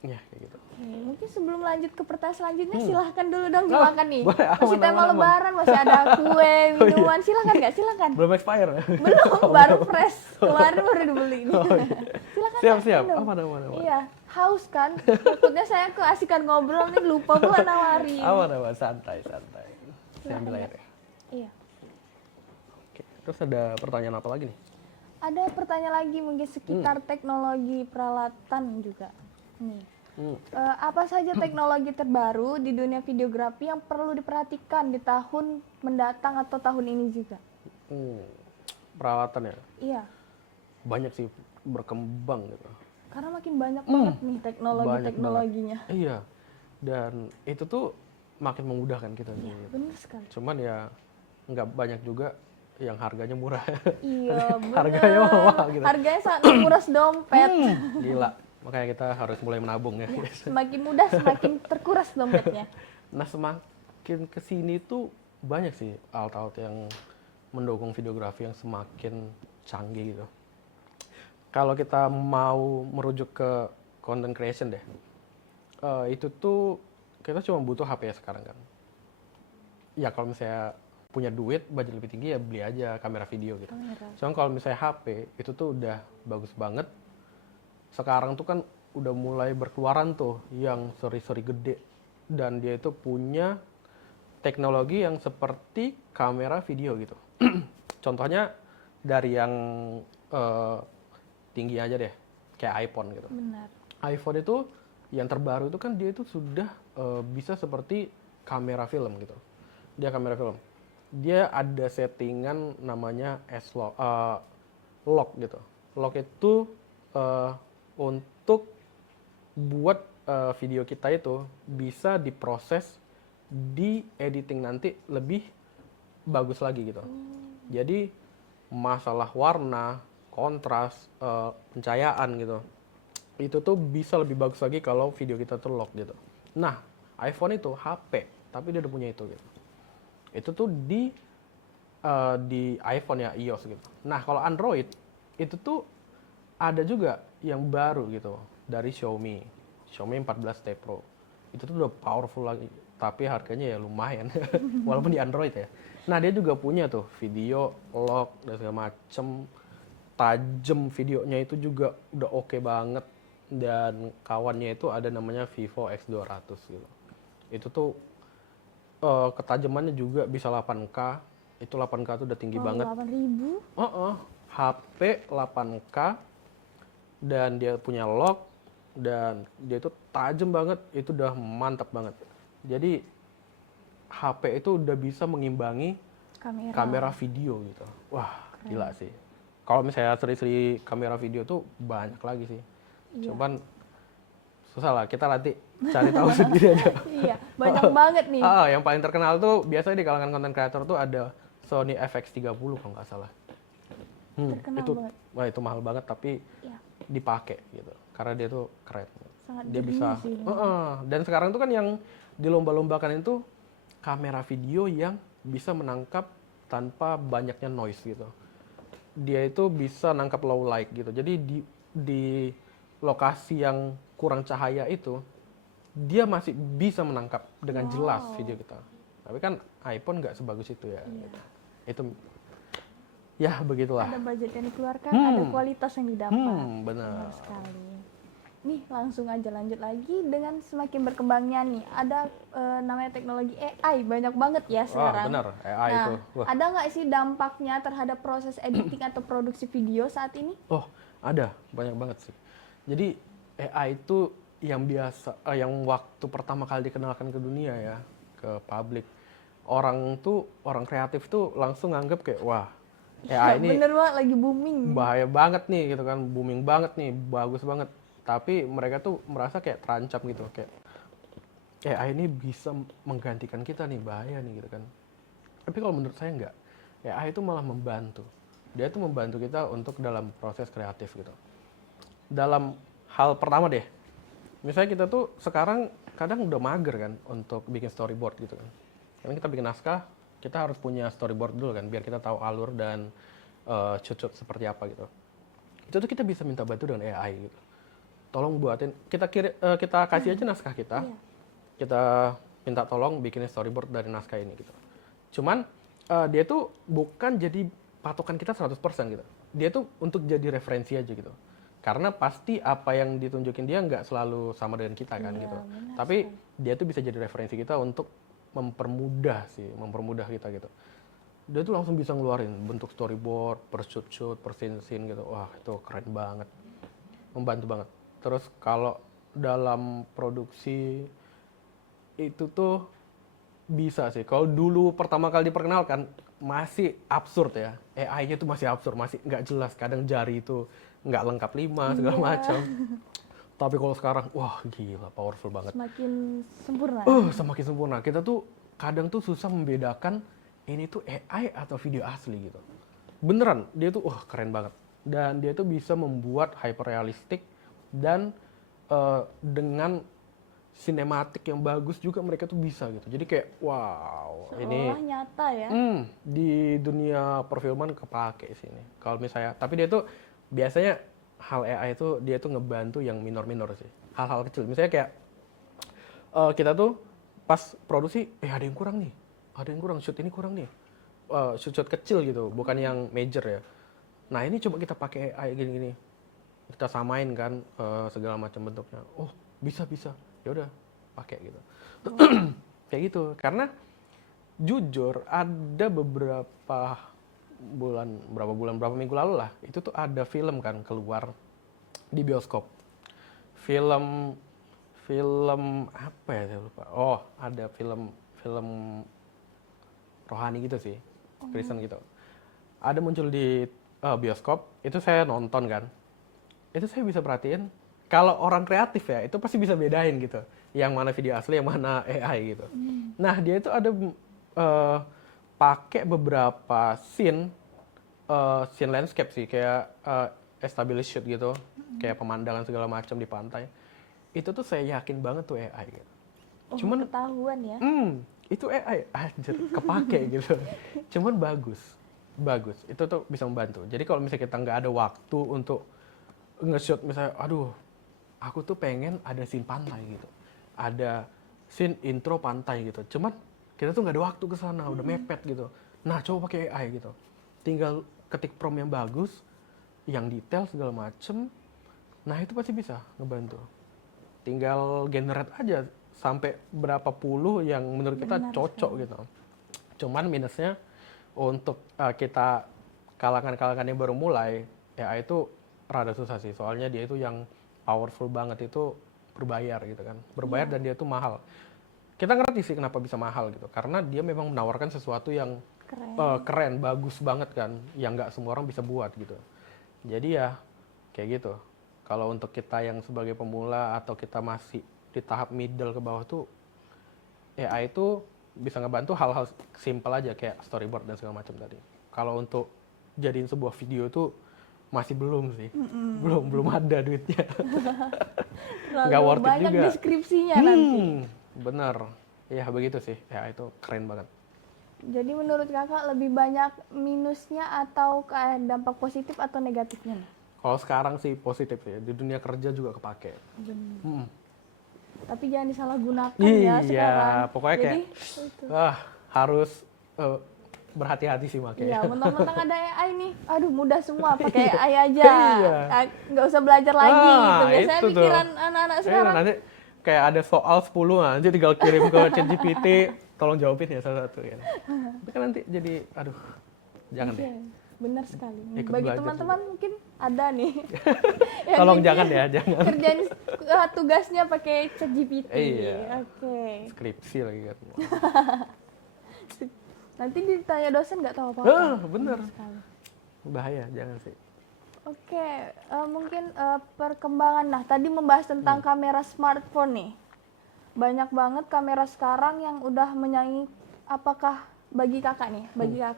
Ya, kayak gitu. Oke, mungkin sebelum lanjut ke pertanyaan selanjutnya, silahkan dulu dong Oh, dimakan nih. boleh, Masih aman, tema aman. lebaran, masih ada kue, minuman. Silahkan nggak? Silahkan. Belum expire. Belum, baru fresh. Kemarin baru dibeli nih. Silahkan Siap, Kak, siap. minum. Aman. Iya, haus kan? Takutnya saya keasikan ngobrol nih, lupa pula nawarin. Aman, santai. Saya Silahkan, ambil Kak. air ya. Iya. Oke. Terus ada pertanyaan apa lagi nih? Ada pertanyaan lagi mungkin sekitar teknologi peralatan juga. Nih. Apa saja teknologi terbaru di dunia videografi yang perlu diperhatikan di tahun mendatang atau tahun ini juga? Peralatan ya. Iya, Banyak sih berkembang gitu. karena makin banyak banget nih teknologinya. Iya. Dan itu tuh makin memudahkan kita Iya, nih. benar sekali. Cuman ya nggak banyak juga yang harganya murah. Iya, benar. Harganya mahal gitu. Harganya sangat menguras dompet. Gila. Makanya kita harus mulai menabung ya. Ya, semakin mudah semakin terkuras dompetnya. Nah, semakin kesini tuh banyak sih alat-alat yang mendukung videografi yang semakin canggih gitu. Kalau kita mau merujuk ke content creation deh, itu tuh kita cuma butuh HP sekarang kan. Ya kalau misalnya punya duit, budget lebih tinggi ya beli aja kamera video gitu. Soalnya kalau misalnya HP itu tuh udah bagus banget. Sekarang tuh kan udah mulai berkeluaran tuh yang seri-seri gede. Dan dia itu punya teknologi yang seperti kamera video gitu. Contohnya dari yang tinggi aja deh, kayak iPhone gitu. Benar. iPhone itu yang terbaru itu kan dia itu sudah bisa seperti kamera film gitu. Dia kamera film. Dia ada settingan namanya S-Lock, lock gitu. Lock itu untuk buat video kita itu bisa diproses di editing nanti lebih bagus lagi gitu. Jadi masalah warna, kontras, pencahayaan gitu, itu tuh bisa lebih bagus lagi kalau video kita tuh lock gitu. Nah, iPhone itu HP, tapi dia udah punya itu gitu. Itu tuh di iPhone ya, iOS gitu. Nah, kalau Android itu tuh ada juga yang baru gitu dari Xiaomi 14T Pro. Itu tuh udah powerful lagi, tapi harganya ya lumayan walaupun di Android ya. Nah dia juga punya tuh video log dan segala macem, tajem videonya itu juga udah oke banget, dan kawannya itu ada namanya Vivo X200 gitu. Itu tuh ketajamannya juga bisa 8K. Itu 8K tuh udah tinggi banget. 8.000? HP 8K, dan dia punya lock, dan dia itu tajam banget, itu udah mantap banget. Jadi HP itu udah bisa mengimbangi kamera video gitu. Wah, gila sih. Kalau misalnya seri-seri kamera video tuh banyak lagi sih. Iya. Cuman susah lah, kita nanti cari tahu sendiri aja. Iya, banyak banget nih. Yang paling terkenal tuh biasanya di kalangan konten kreator tuh ada Sony FX30 kalau nggak salah. Terkenal itu, banget. wah itu mahal banget tapi Iya. dipakai gitu. Karena dia tuh keren. Sangat Dia dunia bisa. sih. Dan sekarang tuh kan yang dilomba-lombakan itu kamera video yang bisa menangkap tanpa banyaknya noise gitu. Dia itu bisa nangkap low light gitu. Jadi di lokasi yang kurang cahaya itu dia masih bisa menangkap dengan jelas video kita. Tapi kan iPhone nggak sebagus itu ya. Iya. Gitu. Itu ya begitulah. Ada budget yang dikeluarkan, ada kualitas yang didapat. Benar. Benar sekali. Nih langsung aja lanjut lagi dengan semakin berkembangnya nih. Ada namanya teknologi AI, banyak banget ya sekarang. Benar, AI nah, itu. Wah. ada nggak sih dampaknya terhadap proses editing atau produksi video saat ini? Oh, ada, banyak banget sih. Jadi AI itu yang biasa, yang waktu pertama kali dikenalkan ke dunia ya, ke publik, orang kreatif tuh langsung nganggep kayak wah, AI ini bener banget, lagi booming. bahaya banget nih gitu kan, booming banget nih, bagus banget. Tapi mereka tuh merasa kayak terancam gitu, kayak AI ini bisa menggantikan kita nih, bahaya nih gitu kan. Tapi kalau menurut saya enggak, AI itu malah membantu. Dia tuh membantu kita untuk dalam proses kreatif gitu. Dalam hal pertama deh, misalnya kita tuh sekarang kadang udah mager kan untuk bikin storyboard gitu kan. Karena kita bikin naskah, kita harus punya storyboard dulu kan, biar kita tahu alur dan cut seperti apa gitu. Itu tuh kita bisa minta bantu dengan AI gitu. Tolong buatin, kita kasih aja naskah kita, kita minta tolong bikin storyboard dari naskah ini gitu. Cuman dia tuh bukan jadi patokan kita 100% gitu. Dia tuh untuk jadi referensi aja gitu. Karena pasti apa yang ditunjukin dia nggak selalu sama dengan kita kan gitu. Tapi dia tuh bisa jadi referensi kita untuk mempermudah kita gitu. Dia tuh langsung bisa ngeluarin bentuk storyboard, per shoot, per scene gitu. Wah, itu keren banget. Membantu banget. Terus kalau dalam produksi itu tuh bisa sih. Kalau dulu pertama kali diperkenalkan masih absurd ya. AI-nya tuh masih absurd, masih nggak jelas. Kadang jari itu nggak lengkap 5 segala macam. Tapi kalau sekarang, wah gila, powerful banget. Semakin sempurna. Semakin sempurna. Kita tuh kadang tuh susah membedakan ini tuh AI atau video asli gitu. Beneran, dia tuh keren banget. Dan dia tuh bisa membuat hyperrealistik dan dengan sinematik yang bagus juga mereka tuh bisa gitu. Jadi kayak wow, ini nyata ya. Di dunia perfilman kepake sini. Kalau misalnya, tapi dia tuh biasanya hal AI itu dia tuh ngebantu yang minor-minor sih. Hal-hal kecil. Misalnya kayak kita tuh pas produksi, ada yang kurang nih. Ada yang kurang, shoot ini kurang nih. Shoot kecil gitu, bukan yang major ya. Nah ini coba kita pakai AI gini-gini. Kita samain kan segala macam bentuknya. Oh bisa. Ya udah pakai gitu. Kayak gitu. Karena jujur ada berapa minggu lalu lah, itu tuh ada film kan keluar di bioskop. Film apa ya, saya lupa. Ada film rohani gitu sih, Kristen gitu. Ada muncul di bioskop, itu saya nonton kan. Itu saya bisa perhatiin, kalau orang kreatif ya, itu pasti bisa bedain gitu. Yang mana video asli, yang mana AI gitu. Nah, dia itu ada pakai beberapa scene landscape sih, kayak established shot gitu, kayak pemandangan segala macam di pantai. Itu tuh saya yakin banget tuh AI gitu. Cuman ketahuan ya. Itu AI, anjir, kepake gitu. Cuman bagus. Itu tuh bisa membantu. Jadi kalau misalnya kita nggak ada waktu untuk nge-shoot misalnya, aduh, aku tuh pengen ada scene pantai gitu. Ada scene intro pantai gitu. Cuman kita tuh nggak ada waktu ke sana, udah mepet gitu. Nah, coba pakai AI gitu. Tinggal ketik prompt yang bagus, yang detail segala macem. Nah, itu pasti bisa ngebantu. Tinggal generate aja sampai berapa puluh yang menurut kita Benar cocok sekali. gitu. Cuman minusnya untuk kita kalangan-kalangan yang baru mulai, AI itu rada susah sih. Soalnya dia itu yang powerful banget itu berbayar gitu kan. Berbayar Iya. dan dia tuh mahal. Kita ngerti sih kenapa bisa mahal gitu. Karena dia memang menawarkan sesuatu yang Keren. keren, bagus banget kan. Yang nggak semua orang bisa buat gitu. Jadi ya kayak gitu. Kalau untuk kita yang sebagai pemula atau kita masih di tahap middle ke bawah tuh, AI itu bisa ngebantu hal-hal simple aja kayak storyboard dan segala macam tadi. Kalau untuk jadiin sebuah video tuh masih belum sih, belum ada duitnya, nggak Terlalu worth it banyak juga. deskripsinya nanti. Bener, ya begitu sih, AI itu keren banget. Jadi menurut kakak lebih banyak minusnya atau kayak dampak positif atau negatifnya nih? Kalau sekarang sih positif ya, di dunia kerja juga kepake. Bener. Hmm. Tapi jangan disalahgunakan Iya, ya sekarang. pokoknya Jadi kayak itu. harus eh, berhati-hati sih makanya. Iya, mentang-mentang ada AI nih, aduh mudah semua pakai AI aja. Iya. Nggak usah belajar lagi gitu. Biasanya Itu tuh. pikiran anak-anak sekarang. Nanti kayak ada soal 10 nanti tinggal kirim ke ChatGPT, tolong jawabin ya satu-satu ya. Tapi kan nanti jadi, aduh, jangan deh. Iya, benar sekali. Ikut Bagi belajar teman-teman mungkin ada nih. yang Tolong ini jangan ya, jangan. Kerjaan tugasnya pakai ChatGPT. Iya. Oke. Skripsi lagi kan. Nanti ditanya dosen nggak tahu apa-apa. Bener. Sekali. Bahaya, jangan sih. Oke, mungkin perkembangan. Nah, tadi membahas tentang kamera smartphone nih. Banyak banget kamera sekarang yang udah menyaingi. Apakah bagi kakak nih,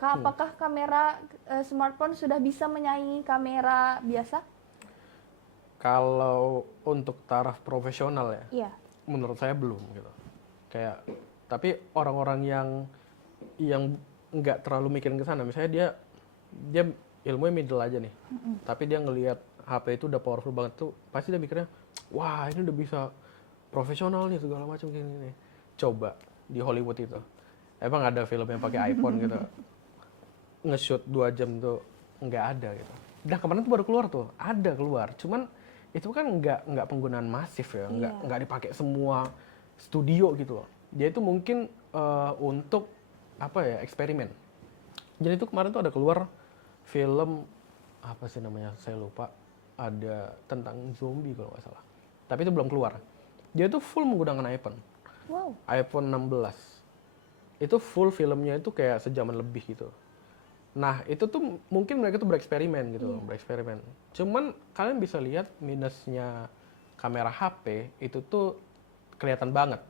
apakah kamera smartphone sudah bisa menyaingi kamera biasa? Kalau untuk taraf profesional ya, Iya. menurut saya belum gitu. Kayak, tapi orang-orang yang nggak terlalu mikirin ke sana, misalnya dia ilmunya middle aja nih, tapi dia ngelihat HP itu udah powerful banget tuh, pasti dia mikirnya, wah ini udah bisa profesional nih segala macam gini nih. Coba di Hollywood itu, emang ada film yang pakai iPhone gitu, nge-shoot 2 jam tuh nggak ada gitu. Nah kemarin tuh baru keluar tuh, ada keluar, cuman itu kan nggak penggunaan masif ya, nggak dipakai semua studio gitu loh. Dia itu mungkin untuk apa ya, eksperimen. Jadi itu kemarin tuh ada keluar film apa sih namanya, saya lupa, ada tentang zombie kalau nggak salah. Tapi itu belum keluar. Dia tuh full menggunakan iPhone. Wow. iPhone 16. Itu full filmnya itu kayak sejaman lebih gitu. Nah, itu tuh mungkin mereka tuh bereksperimen gitu, bereksperimen. Cuman kalian bisa lihat minusnya kamera HP itu tuh kelihatan banget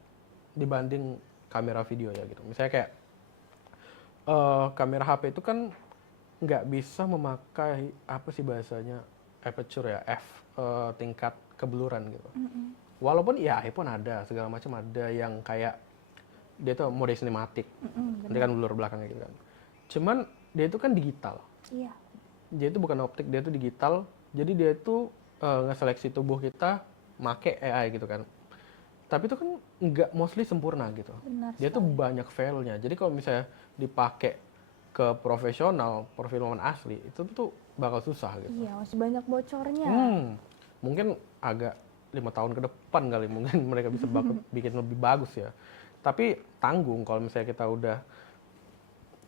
dibanding kamera video ya gitu. Misalnya kayak kamera HP itu kan nggak bisa memakai apa sih bahasanya, aperture ya, tingkat kebeluran gitu. Walaupun ya iPhone ada segala macam, ada yang kayak dia tuh mode sinematik, nanti kan blur belakangnya gitu kan. Cuman dia itu kan digital. Iya. Dia itu bukan optik, dia itu digital. Jadi dia itu ngeseleksi tubuh kita make AI gitu kan. Tapi itu kan nggak mostly sempurna gitu. Benar Dia tuh banyak failnya. Jadi kalau misalnya dipakai ke profesional, perfilman asli, itu tuh bakal susah gitu. Iya, masih banyak bocornya. Mungkin agak 5 tahun ke depan kali mungkin mereka bisa bikin lebih bagus ya. Tapi tanggung kalau misalnya kita udah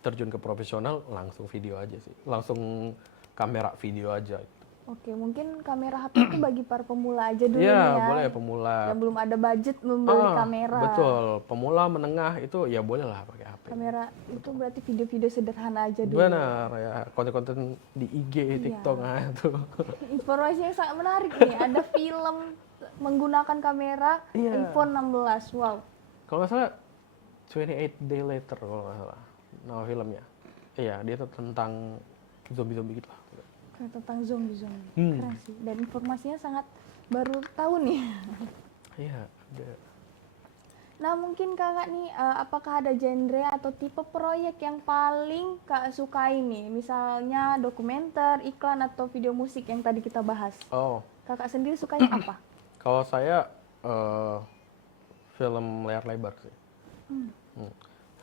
terjun ke profesional, langsung video aja sih. Langsung kamera video aja. Oke, mungkin kamera HP itu bagi para pemula aja dulu nih Iya, ya. boleh pemula. Yang belum ada budget membeli kamera. Betul, pemula menengah itu ya boleh lah pakai HP. Kamera itu berarti video-video sederhana aja dulu. Benar ya, konten-konten di IG, TikTok nah itu. Informasi yang sangat menarik nih, ada film menggunakan kamera iPhone 16. Wow. Kalau nggak salah 28 Day Later kalau nggak salah nama filmnya. Iya, dia tuh tentang zombie-zombie gitu lah. Kayak tentang zombie-zombie. Keren sih. Dan informasinya sangat baru tahu nih. Iya, ada. Nah, mungkin kakak nih, apakah ada genre atau tipe proyek yang paling kak sukai nih? Misalnya dokumenter, iklan, atau video musik yang tadi kita bahas. Oh, Kakak sendiri sukanya apa? kalau saya film layar lebar sih. Hmm.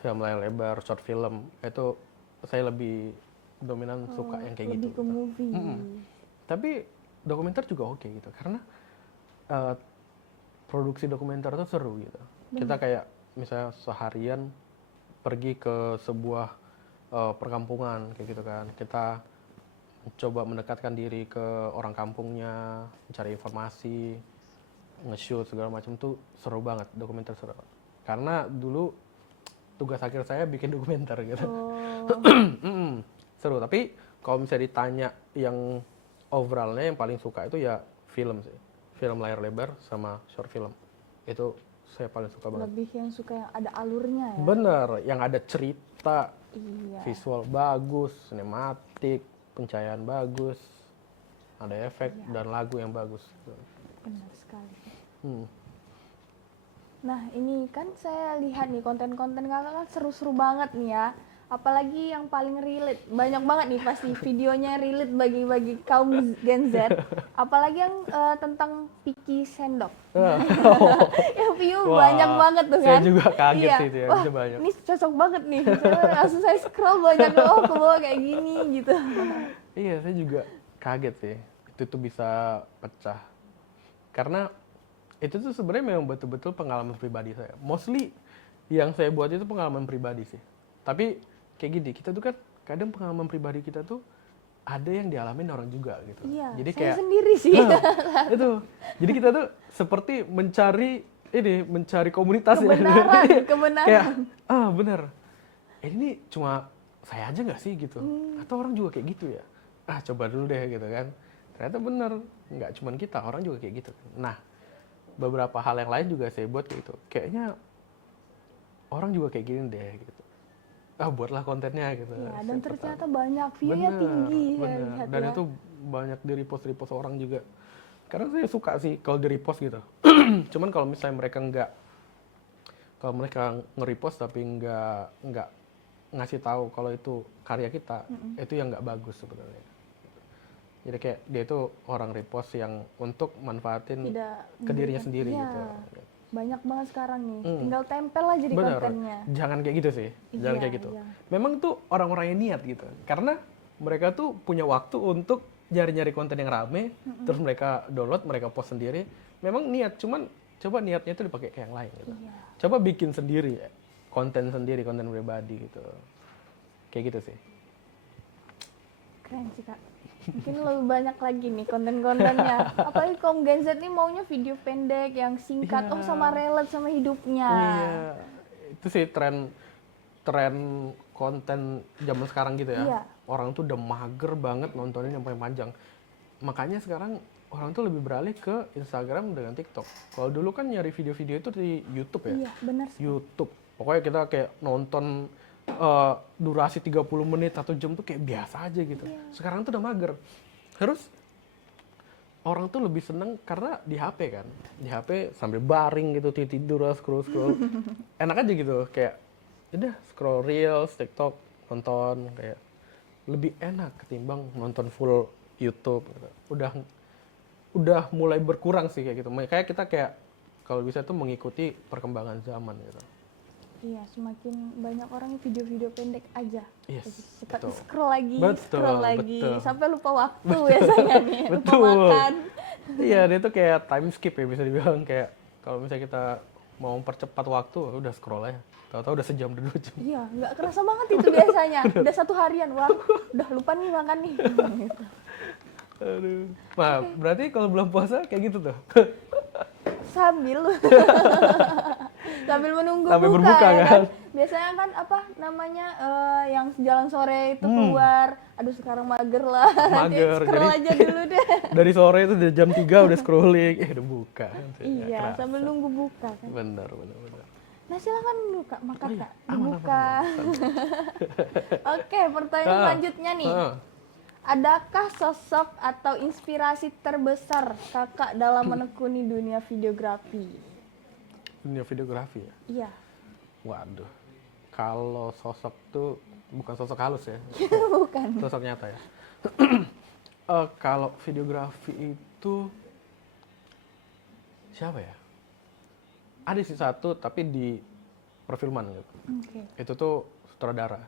Film layar lebar, short film itu saya lebih dominan suka yang kayak lebih gitu. ke movie. Tapi dokumenter juga oke gitu, karena eh, produksi dokumenter itu seru gitu. Kita kayak misalnya seharian pergi ke sebuah perkampungan kayak gitu kan. Kita coba mendekatkan diri ke orang kampungnya, mencari informasi, nge-shoot segala macam tuh seru banget, dokumenter seru. Karena dulu tugas akhir saya bikin dokumenter gitu. Seru, tapi kalau misalnya ditanya yang overallnya yang paling suka itu ya film sih. Film layar lebar sama short film. Itu saya paling suka banget. Lebih yang suka yang ada alurnya ya. Bener, yang ada cerita, Iya. visual bagus, sinematik, pencahayaan bagus, ada efek dan lagu yang bagus. Benar sekali. Hmm. Nah, ini kan saya lihat nih konten-konten kakak kan seru-seru banget nih ya. Apalagi yang paling relate, banyak banget nih pasti videonya relate bagi kaum Gen Z. Apalagi yang tentang Piki Sendok. Yang view Wah, banyak banget tuh kan. saya juga kaget Iya. sih itu ya, Wah, bisa banyak. ini cocok banget nih. Langsung saya scroll banyak, oh ke bawah kayak gini gitu. Iya, saya juga kaget sih. Itu tuh bisa pecah. Karena itu tuh sebenarnya memang betul-betul pengalaman pribadi saya. Mostly yang saya buat itu pengalaman pribadi sih. Tapi kayak gini, kita tuh kan kadang pengalaman pribadi kita tuh ada yang dialamin orang juga gitu. Iya, Jadi saya kayak sendiri sih. itu. Jadi kita tuh seperti mencari komunitas Kebenaran, ya. kebenaran. Kayak bener. Ini cuma saya aja nggak sih gitu? Atau orang juga kayak gitu ya? Coba dulu deh gitu kan. Ternyata bener, nggak cuma kita, orang juga kayak gitu. Nah, beberapa hal yang lain juga saya buat kayak gitu. Kayaknya orang juga kayak gini deh gitu. Buatlah kontennya gitu. Iya, dan Siapa ternyata tahu. banyak view-nya tinggi saya Bener. lihat Dan ya. itu banyak di repost orang juga. Karena saya suka sih kalau di repost gitu. Cuman kalau misalnya kalau mereka nge-repost tapi nggak ngasih tahu kalau itu karya kita, itu yang nggak bagus sebenarnya. Jadi kayak dia itu orang repost yang untuk manfaatin ke dirinya sendiri Iya. gitu. Banyak banget sekarang nih, tinggal tempel aja di Bener. kontennya. Jangan kayak gitu sih. Jangan Iya, kayak gitu. iya. Memang tuh orang-orang yang niat gitu. Karena mereka tuh punya waktu untuk nyari-nyari konten yang rame, terus mereka download, mereka post sendiri. Memang niat, cuman coba niatnya itu dipakai ke yang lain gitu. Iya. Coba bikin sendiri, konten pribadi gitu. Kayak gitu sih. Keren sih kak. Mungkin lebih banyak lagi nih konten-kontennya. Apalagi kaum Gen Z nih maunya video pendek yang singkat, Iya. sama relate sama hidupnya. Iya. Itu sih tren konten zaman sekarang gitu ya. Iya. Orang tuh udah mager banget nontonin yang paling panjang. Makanya sekarang orang tuh lebih beralih ke Instagram dengan TikTok. Kalau dulu kan nyari video-video itu di YouTube ya. Iya, benar sih. YouTube. Pokoknya kita kayak nonton durasi 30 menit, 1 jam tuh kayak biasa aja gitu. Sekarang tuh udah mager. Terus orang tuh lebih seneng karena di HP kan. Di HP sambil baring gitu, tidur, scroll. Enak aja gitu, kayak udah scroll reels, TikTok, nonton kayak lebih enak ketimbang nonton full YouTube gitu. Udah mulai berkurang sih kayak gitu. Makanya kita kayak kalau bisa tuh mengikuti perkembangan zaman gitu. Iya, semakin banyak orang video-video pendek aja. Yes, Cepat betul. scroll lagi, Betul. sampai lupa waktu biasanya nih, lupa Betul. makan. Iya, dia tuh kayak time skip ya, bisa dibilang. Kayak kalau misalnya kita mau mempercepat waktu, udah scroll aja. Tahu-tahu udah sejam, udah 2 jam. Iya, nggak kerasa banget itu biasanya. Udah 1 harian, wah, udah lupa nih makan nih. Gitu. Aduh. Nah, berarti kalau belum puasa kayak gitu tuh. Sambil menunggu Sampai buka, berbuka, ya kan? Biasanya kan apa namanya yang jalan sore itu keluar. Aduh sekarang mager lah. Nanti Mager, scroll jadi- aja dulu deh. Dari sore itu udah jam 3 udah scrolling, udah buka. Nggak Iya, kerasa. sambil nunggu buka kan. Bener. Nah silakan dulu kak, makan iya. kak, Aman. dibuka. Oke, pertanyaan Ah. selanjutnya nih. Ah. Adakah sosok atau inspirasi terbesar kakak dalam menekuni dunia videografi? Dunia videografi ya? Iya. Waduh. Kalau sosok tuh bukan sosok halus ya. Bukan. Sosok nyata ya. Kalau videografi itu siapa ya? Ada sih satu tapi di perfilman gitu. Oke. Itu tuh sutradara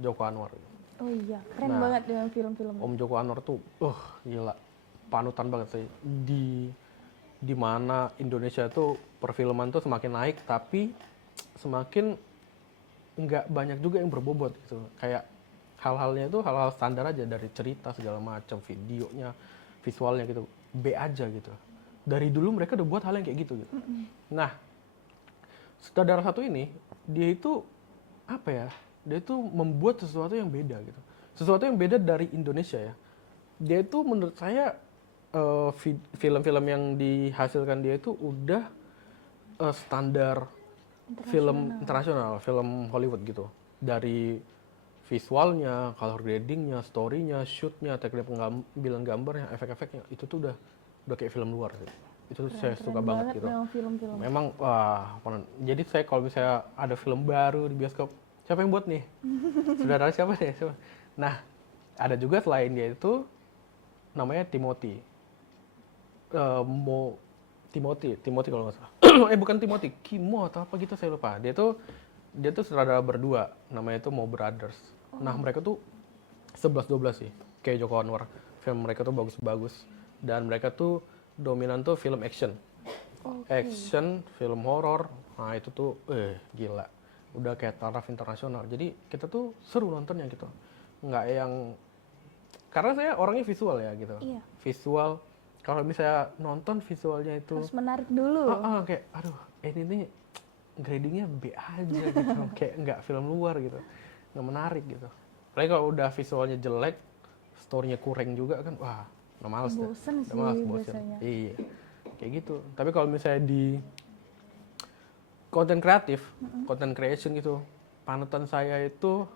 Joko Anwar. Oh iya, keren Nah, banget dengan film-film. Om Joko Anwar tuh, gila, panutan banget sih. Di mana Indonesia tuh perfilman tuh semakin naik, tapi semakin nggak banyak juga yang berbobot gitu. Kayak hal-halnya itu hal-hal standar aja, dari cerita segala macam, videonya, visualnya gitu, B aja gitu. Dari dulu mereka udah buat hal yang kayak gitu gitu. Nah, sutradara satu ini dia itu apa ya? Dia itu membuat sesuatu yang beda gitu. Sesuatu yang beda dari Indonesia ya. Dia itu menurut saya film-film yang dihasilkan dia itu udah standar film internasional, film Hollywood gitu. Dari visualnya, color gradingnya, storynya, shootnya, teknik pengambilan gambarnya, efek-efeknya, itu tuh udah kayak film luar sih. Itu tuh saya suka banget gitu. Memang film-film. Memang jadi saya kalau misalnya ada film baru di bioskop, siapa yang buat nih? Saudara siapa nih? Siapa? Nah, ada juga selain dia itu namanya Timothy. Timothy kalau nggak salah. Bukan Timothy, Kimo atau apa gitu saya lupa. Dia tuh sutradara berdua, namanya itu Mo Brothers. Nah, mereka tuh 11-12 sih, kayak Joko Anwar. Film mereka tuh bagus-bagus dan mereka tuh dominan tuh film action. Action, film horor. Nah, itu tuh gila. Udah kayak taraf internasional. Jadi kita tuh seru nontonnya gitu. Nggak yang, karena saya orangnya visual ya gitu. Iya. Visual, kalau misalnya nonton visualnya itu Harus menarik dulu. kayak aduh ini nih gradingnya B aja gitu. Kayak nggak film luar gitu, nggak menarik gitu. Apalagi kalau udah visualnya jelek, storynya kurang juga kan, wah nggak males deh. Bosen Udah sih malas, bosen. biasanya. Iya, kayak gitu. Tapi kalau misalnya di konten kreatif, konten creation gitu, panutan saya itu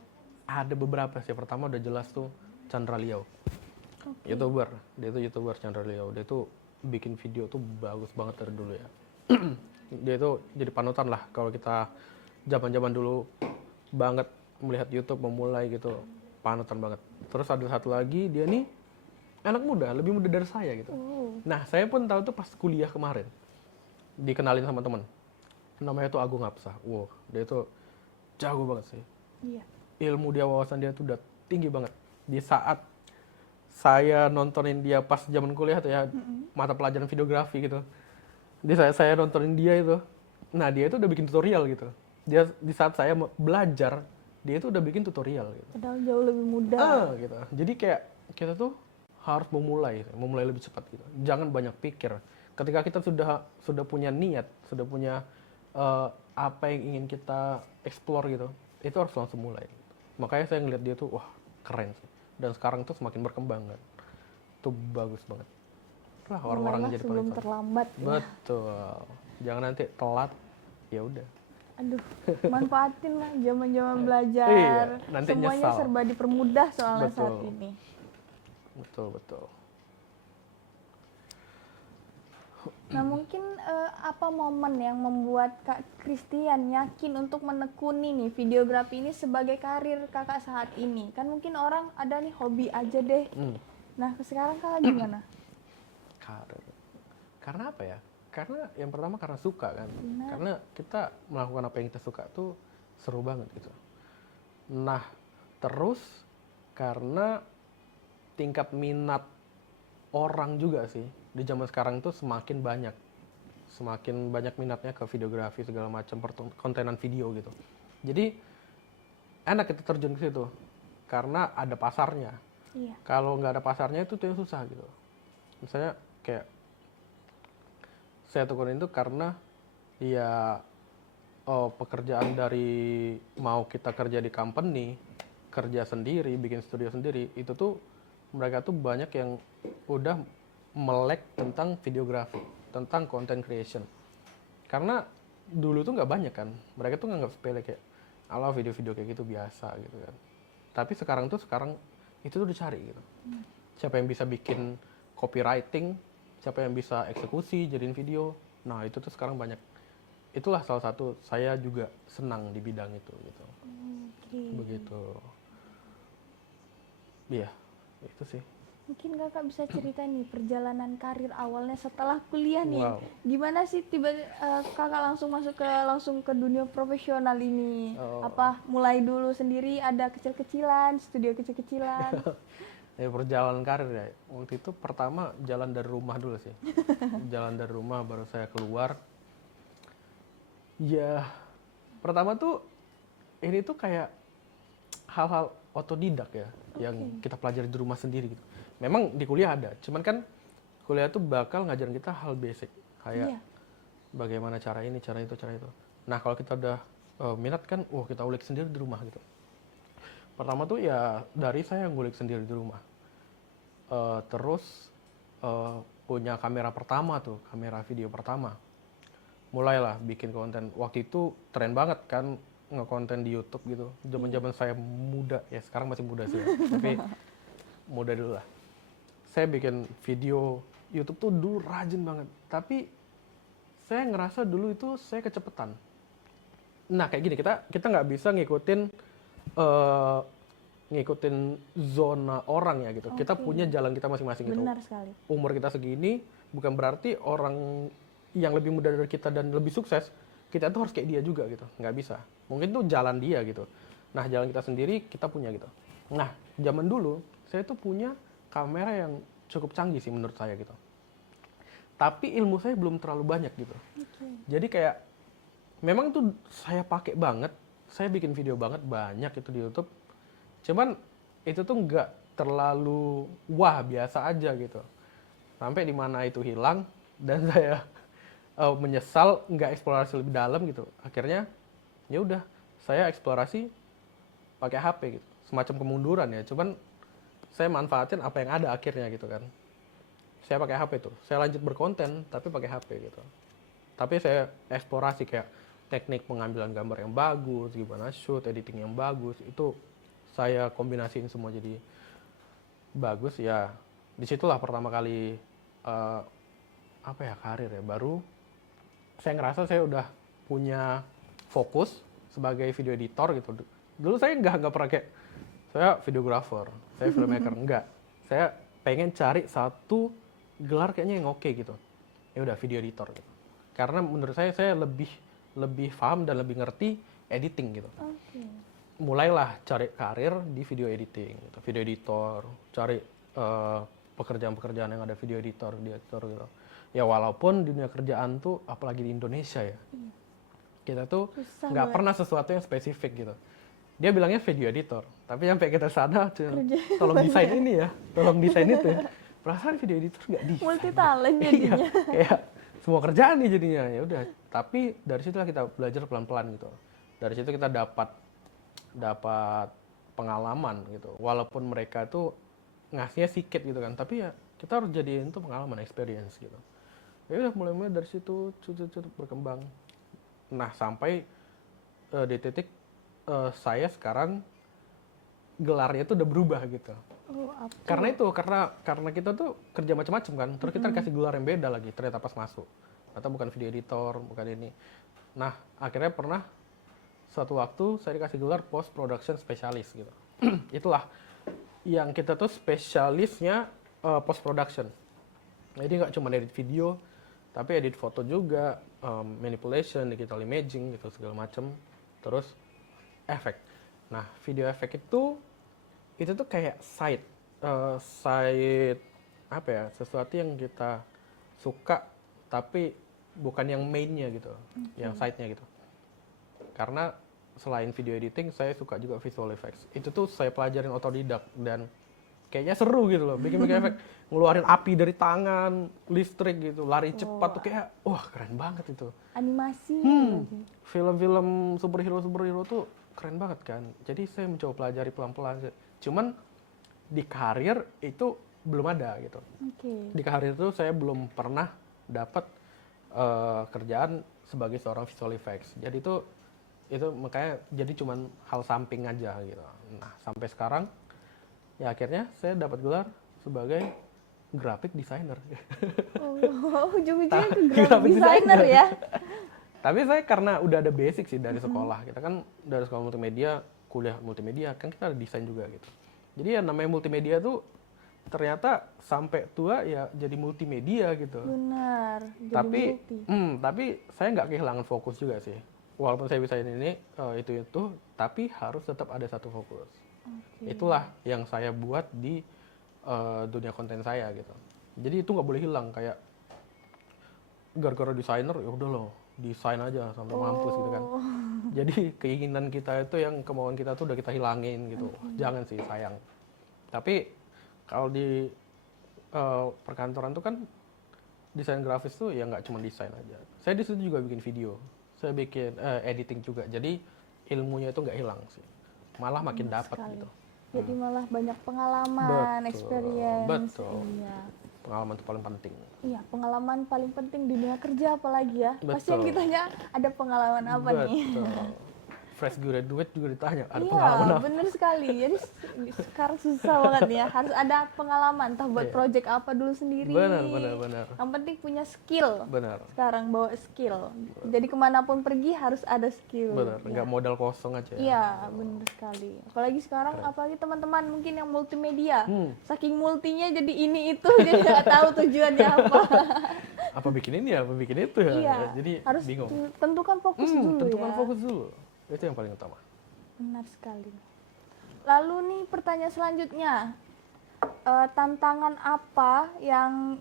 ada beberapa sih. Pertama udah jelas tuh Chandra Liao, YouTuber. Dia tuh YouTuber Chandra Liao. Dia tuh bikin video tuh bagus banget dari dulu ya. Dia tuh jadi panutan lah kalau kita zaman-zaman dulu banget melihat YouTube memulai gitu, panutan banget. Terus ada satu lagi, dia nih anak muda, lebih muda dari saya gitu. Nah, saya pun tahu tuh pas kuliah kemarin, dikenalin sama teman. Namanya tuh Agung Hapsah. Wow, dia tuh jago banget sih. Iya. Ilmu dia, wawasan dia tuh udah tinggi banget. Di saat saya nontonin dia pas zaman kuliah tuh ya, mata pelajaran videografi gitu. Di saat saya nontonin dia itu, nah dia itu udah bikin tutorial gitu. Dia di saat saya belajar, dia itu udah bikin tutorial gitu. Padahal jauh lebih mudah. Gitu. Jadi kayak kita tuh harus memulai lebih cepat gitu. Jangan banyak pikir. Ketika kita sudah punya niat, sudah punya apa yang ingin kita explore gitu, itu harus langsung mulai. Makanya saya ngeliat dia tuh, wah keren sih. Dan sekarang tuh semakin berkembang kan. Itu bagus banget. Wah, orang-orang jadi sebelum panutan. terlambat. Ya. Betul. Jangan nanti telat, ya udah. Aduh, manfaatin lah zaman-zaman belajar. Iya, nanti semuanya nyesal. serba dipermudah soalnya Betul. saat ini. Betul. Nah, mungkin apa momen yang membuat Kak Christian yakin untuk menekuni nih videografi ini sebagai karir Kakak saat ini? Kan mungkin orang ada nih hobi aja deh. Nah, sekarang Kakak gimana? Karir. Karena apa ya? Karena yang pertama karena suka kan. Benar. Karena kita melakukan apa yang kita suka tuh seru banget gitu. Nah, terus karena tingkat minat orang juga sih di zaman sekarang tuh semakin banyak minatnya ke videografi segala macam, kontenan video gitu. Jadi enak kita terjun ke situ karena ada pasarnya. Iya. Kalau nggak ada pasarnya itu tuh yang susah gitu. Misalnya kayak saya tekunin itu karena ya pekerjaan dari mau kita kerja di company, kerja sendiri, bikin studio sendiri, itu tuh mereka tuh banyak yang udah melek tentang videografi, tentang content creation. Karena dulu tuh nggak banyak kan, mereka tuh nganggap sepele kayak, alah video-video kayak gitu biasa gitu kan. Tapi sekarang itu tuh dicari gitu. Siapa yang bisa bikin copywriting, siapa yang bisa eksekusi jadiin video. Nah, itu tuh sekarang banyak. Itulah salah satu saya juga senang di bidang itu gitu. Oke. Begitu. Iya, itu sih. Mungkin kakak bisa cerita nih perjalanan karir awalnya setelah kuliah nih. Wow. Gimana sih kakak langsung ke dunia profesional ini? Oh. Apa mulai dulu sendiri ada kecil-kecilan, studio kecil-kecilan? Ya perjalanan karir ya. Waktu itu pertama jalan dari rumah dulu sih. Jalan dari rumah baru saya keluar. Ya, pertama tuh ini tuh kayak hal-hal otodidak ya, yang kita pelajari di rumah sendiri gitu. Memang di kuliah ada, cuman kan kuliah tuh bakal ngajarin kita hal basic kayak Iya. bagaimana cara ini, cara itu, cara itu. Nah kalau kita udah minat kan, kita ulik sendiri di rumah gitu. Pertama tuh ya dari saya ngulik sendiri di rumah. Terus punya kamera pertama tuh, kamera video pertama. Mulailah bikin konten. Waktu itu tren banget kan ngekonten di YouTube gitu. Zaman-zaman saya muda, ya sekarang masih muda sih ya, tapi muda dulu lah. Saya bikin video YouTube tuh dulu rajin banget. Tapi saya ngerasa dulu itu saya kecepetan. Nah kayak gini, kita nggak bisa ngikutin zona orang ya gitu. Kita punya jalan kita masing-masing gitu. Benar sekali. Umur kita segini bukan berarti orang yang lebih muda dari kita dan lebih sukses kita tuh harus kayak dia juga gitu. Nggak bisa. Mungkin tuh jalan dia gitu. Nah jalan kita sendiri kita punya gitu. Nah zaman dulu saya tuh punya kamera yang cukup canggih sih menurut saya gitu. Tapi ilmu saya belum terlalu banyak gitu. Jadi kayak memang tuh saya pakai banget, saya bikin video banget banyak itu di YouTube. Cuman itu tuh nggak terlalu wah, biasa aja gitu. Sampai di mana itu hilang dan saya menyesal nggak eksplorasi lebih dalam gitu. Akhirnya ya udah saya eksplorasi pakai HP gitu. Semacam kemunduran ya. Cuman saya manfaatin apa yang ada akhirnya gitu kan. Saya pakai HP tuh. Saya lanjut berkonten tapi pakai HP gitu. Tapi saya eksplorasi kayak teknik pengambilan gambar yang bagus, gimana shoot, editing yang bagus, itu saya kombinasiin semua jadi bagus ya. Disitulah pertama kali karir ya. Baru saya ngerasa saya udah punya fokus sebagai video editor gitu. Dulu saya nggak pernah kayak saya videographer, saya filmmaker, enggak. Saya pengen cari satu gelar kayaknya yang oke gitu. Ya udah video editor gitu. Karena menurut saya lebih paham dan lebih ngerti editing gitu. Mulailah cari karir di video editing gitu. Video editor, cari pekerjaan-pekerjaan yang ada video editor gitu. Ya walaupun dunia kerjaan tuh apalagi di Indonesia ya. Kita tuh nggak pernah sesuatu yang spesifik gitu. Dia bilangnya video editor, tapi sampai kita sana tolong desain ini ya, tolong desain itu ya. Perasaan video editor nggak desain. Multi talent jadinya. Iya, kayak semua kerjaan nih jadinya. Ya udah, tapi dari situlah kita belajar pelan-pelan gitu. Dari situ kita dapat pengalaman gitu. Walaupun mereka tuh ngasihnya sedikit gitu kan, tapi ya kita harus jadiin itu pengalaman, experience gitu. Ya udah mulai dari situ berkembang. Nah, sampai di titik saya sekarang gelarnya tuh udah berubah gitu. Karena kita tuh kerja macam-macam kan, terus kita dikasih gelar yang beda lagi ternyata pas masuk. Atau bukan video editor, bukan ini. Nah, akhirnya pernah suatu waktu saya dikasih gelar post production specialist gitu. Itulah yang kita tuh spesialisnya post production. Jadi nggak cuma edit video, tapi edit foto juga, manipulation, digital imaging gitu segala macam. Terus efek. Nah, video efek itu tuh kayak side sesuatu yang kita suka tapi bukan yang mainnya gitu, yang side-nya gitu. Karena selain video editing, saya suka juga visual effects. Itu tuh saya pelajarin otodidak dan kayaknya seru gitu loh, bikin efek, ngeluarin api dari tangan, listrik gitu, lari cepat tuh kayak wah keren banget itu. Animasi. Film-film superhero tuh keren banget kan. Jadi saya mencoba pelajari pelan-pelan. Cuman di karir itu belum ada gitu. Di karir itu saya belum pernah dapat kerjaan sebagai seorang visual effects. Jadi itu makanya jadi cuman hal samping aja gitu. Nah, sampai sekarang ya akhirnya saya dapat gelar sebagai graphic designer. Ujung-ujungnya ke graphic designer ya. Tapi saya karena udah ada basic sih dari sekolah. Kita kan dari sekolah multimedia, kuliah multimedia, kan kita ada desain juga gitu. Jadi ya namanya multimedia tuh ternyata sampai tua ya jadi multimedia gitu. Benar. Jadi Tapi multi. tapi saya nggak kehilangan fokus juga sih. Walaupun saya bisa ini itu, tapi harus tetap ada satu fokus. Oke. Itulah yang saya buat di dunia konten saya gitu. Jadi itu nggak boleh hilang, kayak gara-gara desainer ya udah loh desain aja sampai mampus gitu kan. Oh. Jadi keinginan kita itu, yang kemauan kita tuh udah kita hilangin gitu. Jangan sih, sayang. Tapi kalau di perkantoran tuh kan desain grafis tuh ya nggak cuma desain aja. Saya di situ juga bikin video, saya bikin editing juga. Jadi ilmunya itu nggak hilang sih, malah makin dapat sekali. gitu. Jadi malah banyak pengalaman, Betul, experience. betul. Iya. Pengalaman itu paling penting. Iya, pengalaman paling penting di dunia kerja apalagi ya. Pasti yang Betul. ditanya ada pengalaman apa nih? Betul. Fresh graduate juga ditanya ada Iya, pengalaman apa. bener sekali. Jadi sekarang susah banget nih ya. Harus ada pengalaman, entah buat Iya. project apa dulu sendiri. Benar. Yang penting punya skill. Benar. Sekarang bawa skill. Jadi kemanapun pergi harus ada skill. Benar, Ya. nggak modal kosong aja. Iya, bener sekali. Apalagi sekarang, apalagi teman-teman mungkin yang multimedia. Saking multinya jadi ini itu, jadi nggak tahu tujuannya apa. Apa bikin ini ya, apa bikin itu ya. Iya, Jadi harus bingung. tentukan fokus dulu Tentukan ya. fokus dulu. Itu yang paling utama. Benar sekali. Lalu nih pertanyaan selanjutnya, tantangan apa yang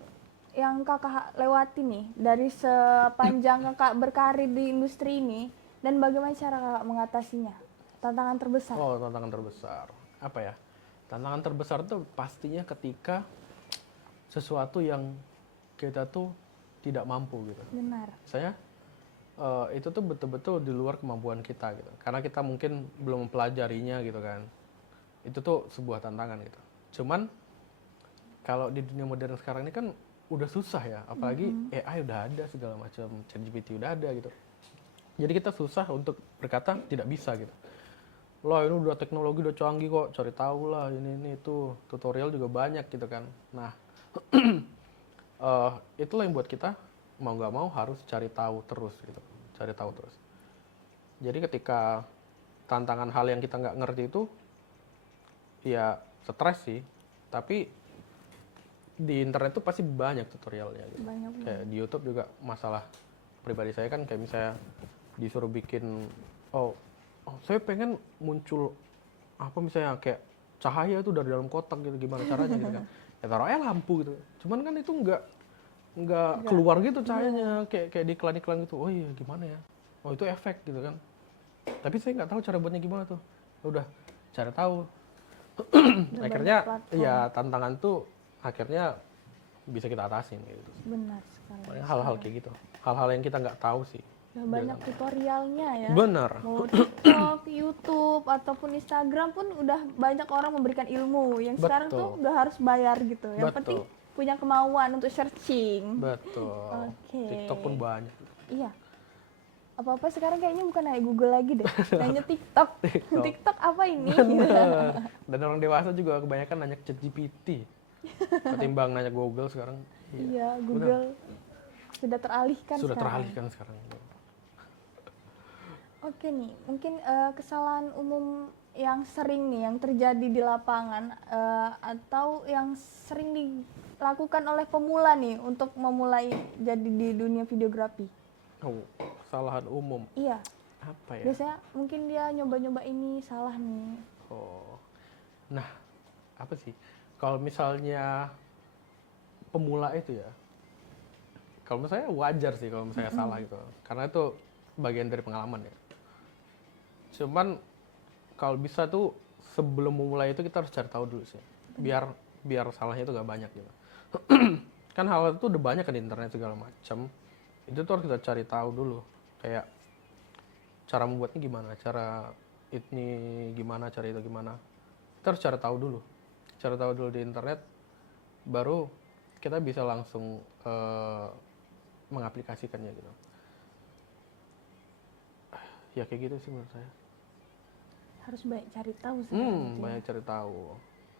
kakak lewati nih dari sepanjang kakak berkarir di industri ini, dan bagaimana cara kakak mengatasinya? Tantangan terbesar. Oh, tantangan terbesar. Apa ya? Tantangan terbesar tuh pastinya ketika sesuatu yang kita tuh tidak mampu gitu. Benar. Saya itu tuh betul-betul di luar kemampuan kita gitu. Karena kita mungkin belum mempelajarinya gitu kan. Itu tuh sebuah tantangan gitu. Cuman kalau di dunia modern sekarang ini kan udah susah ya, apalagi AI udah ada segala macam, ChatGPT udah ada gitu. Jadi kita susah untuk berkata tidak bisa gitu. Loh ini udah teknologi udah canggih kok, cari tahu lah ini itu, tutorial juga banyak gitu kan. Nah, itulah yang buat kita mau nggak mau harus cari tahu terus gitu, cari tahu terus. Jadi ketika tantangan hal yang kita nggak ngerti itu, ya stres sih. Tapi di internet tuh pasti banyak tutorialnya gitu. Banyak. Kayak di YouTube juga, masalah pribadi saya kan kayak misalnya disuruh bikin, saya pengen muncul apa misalnya kayak cahaya itu dari dalam kotak gitu, gimana caranya gitu kan. Ya taruh aja lampu gitu. Cuman kan itu nggak keluar gitu cahayanya, kayak di iklan-iklan gitu. Oh iya gimana ya? Oh itu efek gitu kan. Tapi saya nggak tahu cara buatnya gimana tuh. Ya udah cari tahu. Akhirnya ya tantangan tuh akhirnya bisa kita atasin gitu. Benar sekali. Hal-hal kayak gitu. Hal-hal yang kita nggak tahu sih. Udah banyak tutorialnya ya. Benar. Mau TikTok, YouTube, ataupun Instagram pun udah banyak orang memberikan ilmu. Yang sekarang tuh udah harus bayar gitu. Yang penting punya kemauan untuk searching. Betul. Oke. TikTok pun banyak. Iya. Apa-apa sekarang kayaknya bukan nanya Google lagi deh. Nanya TikTok. TikTok apa ini? Bener. Dan orang dewasa juga kebanyakan nanya ChatGPT ketimbang nanya Google sekarang. Iya, Google sudah teralihkan Sudah sekarang. teralihkan sekarang. Oke nih, mungkin kesalahan umum yang sering nih yang terjadi di lapangan atau yang sering dilakukan oleh pemula nih untuk memulai jadi di dunia videografi. Oh, kesalahan umum. Iya. Apa ya? Biasanya mungkin dia nyoba-nyoba ini salah nih. Oh. Nah, apa sih? Kalau misalnya pemula itu ya, kalau menurut saya wajar sih kalau misalnya salah gitu. Karena itu bagian dari pengalaman ya. Cuman kalau bisa tuh sebelum memulai itu kita harus cari tahu dulu sih. Biar salahnya itu gak banyak gitu. Kan hal itu udah banyak kan di internet segala macam. Itu tuh harus kita cari tahu dulu. Kayak cara membuatnya gimana, cara ini gimana, cara itu gimana. Kita harus cari tahu dulu. Cari tahu dulu di internet, baru kita bisa langsung mengaplikasikannya gitu. Ya kayak gitu sih menurut saya. Harus banyak cari tahu sekarang. Banyak cari tahu.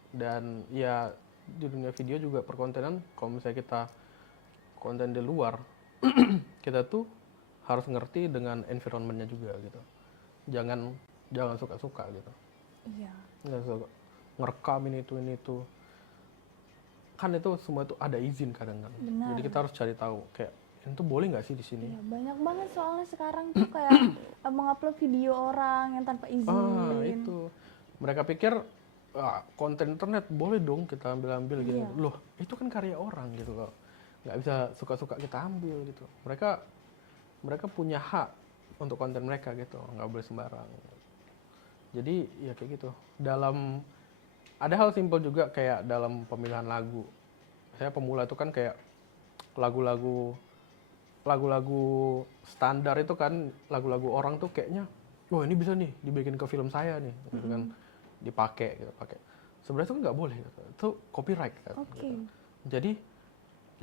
Dan ya di dunia video juga perkontenan, kalau misalnya kita konten di luar, kita tuh harus ngerti dengan environment-nya juga gitu. Jangan suka-suka gitu. Iya. Nggak suka ngerekam ini itu. kan itu semua itu ada izin kadang kan. Benar. Jadi kita harus cari tahu kayak ini tuh boleh nggak sih di sini. Iya, banyak banget soalnya sekarang tuh kayak mengupload video orang yang tanpa izin. Itu mereka pikir konten internet boleh dong kita ambil gitu. Iya. Loh itu kan karya orang gitu loh, nggak bisa suka-suka kita ambil gitu. Mereka punya hak untuk konten mereka gitu, nggak boleh sembarang. Jadi ya kayak gitu. Ada hal simpel juga kayak dalam pemilihan lagu. Saya pemula itu kan kayak lagu-lagu standar itu kan, lagu-lagu orang tuh kayaknya, wah ini bisa nih dibikin ke film saya nih, gitu kan, dipakai. Sebenarnya itu nggak boleh, gitu. Itu copyright kan. Oke. Gitu. Jadi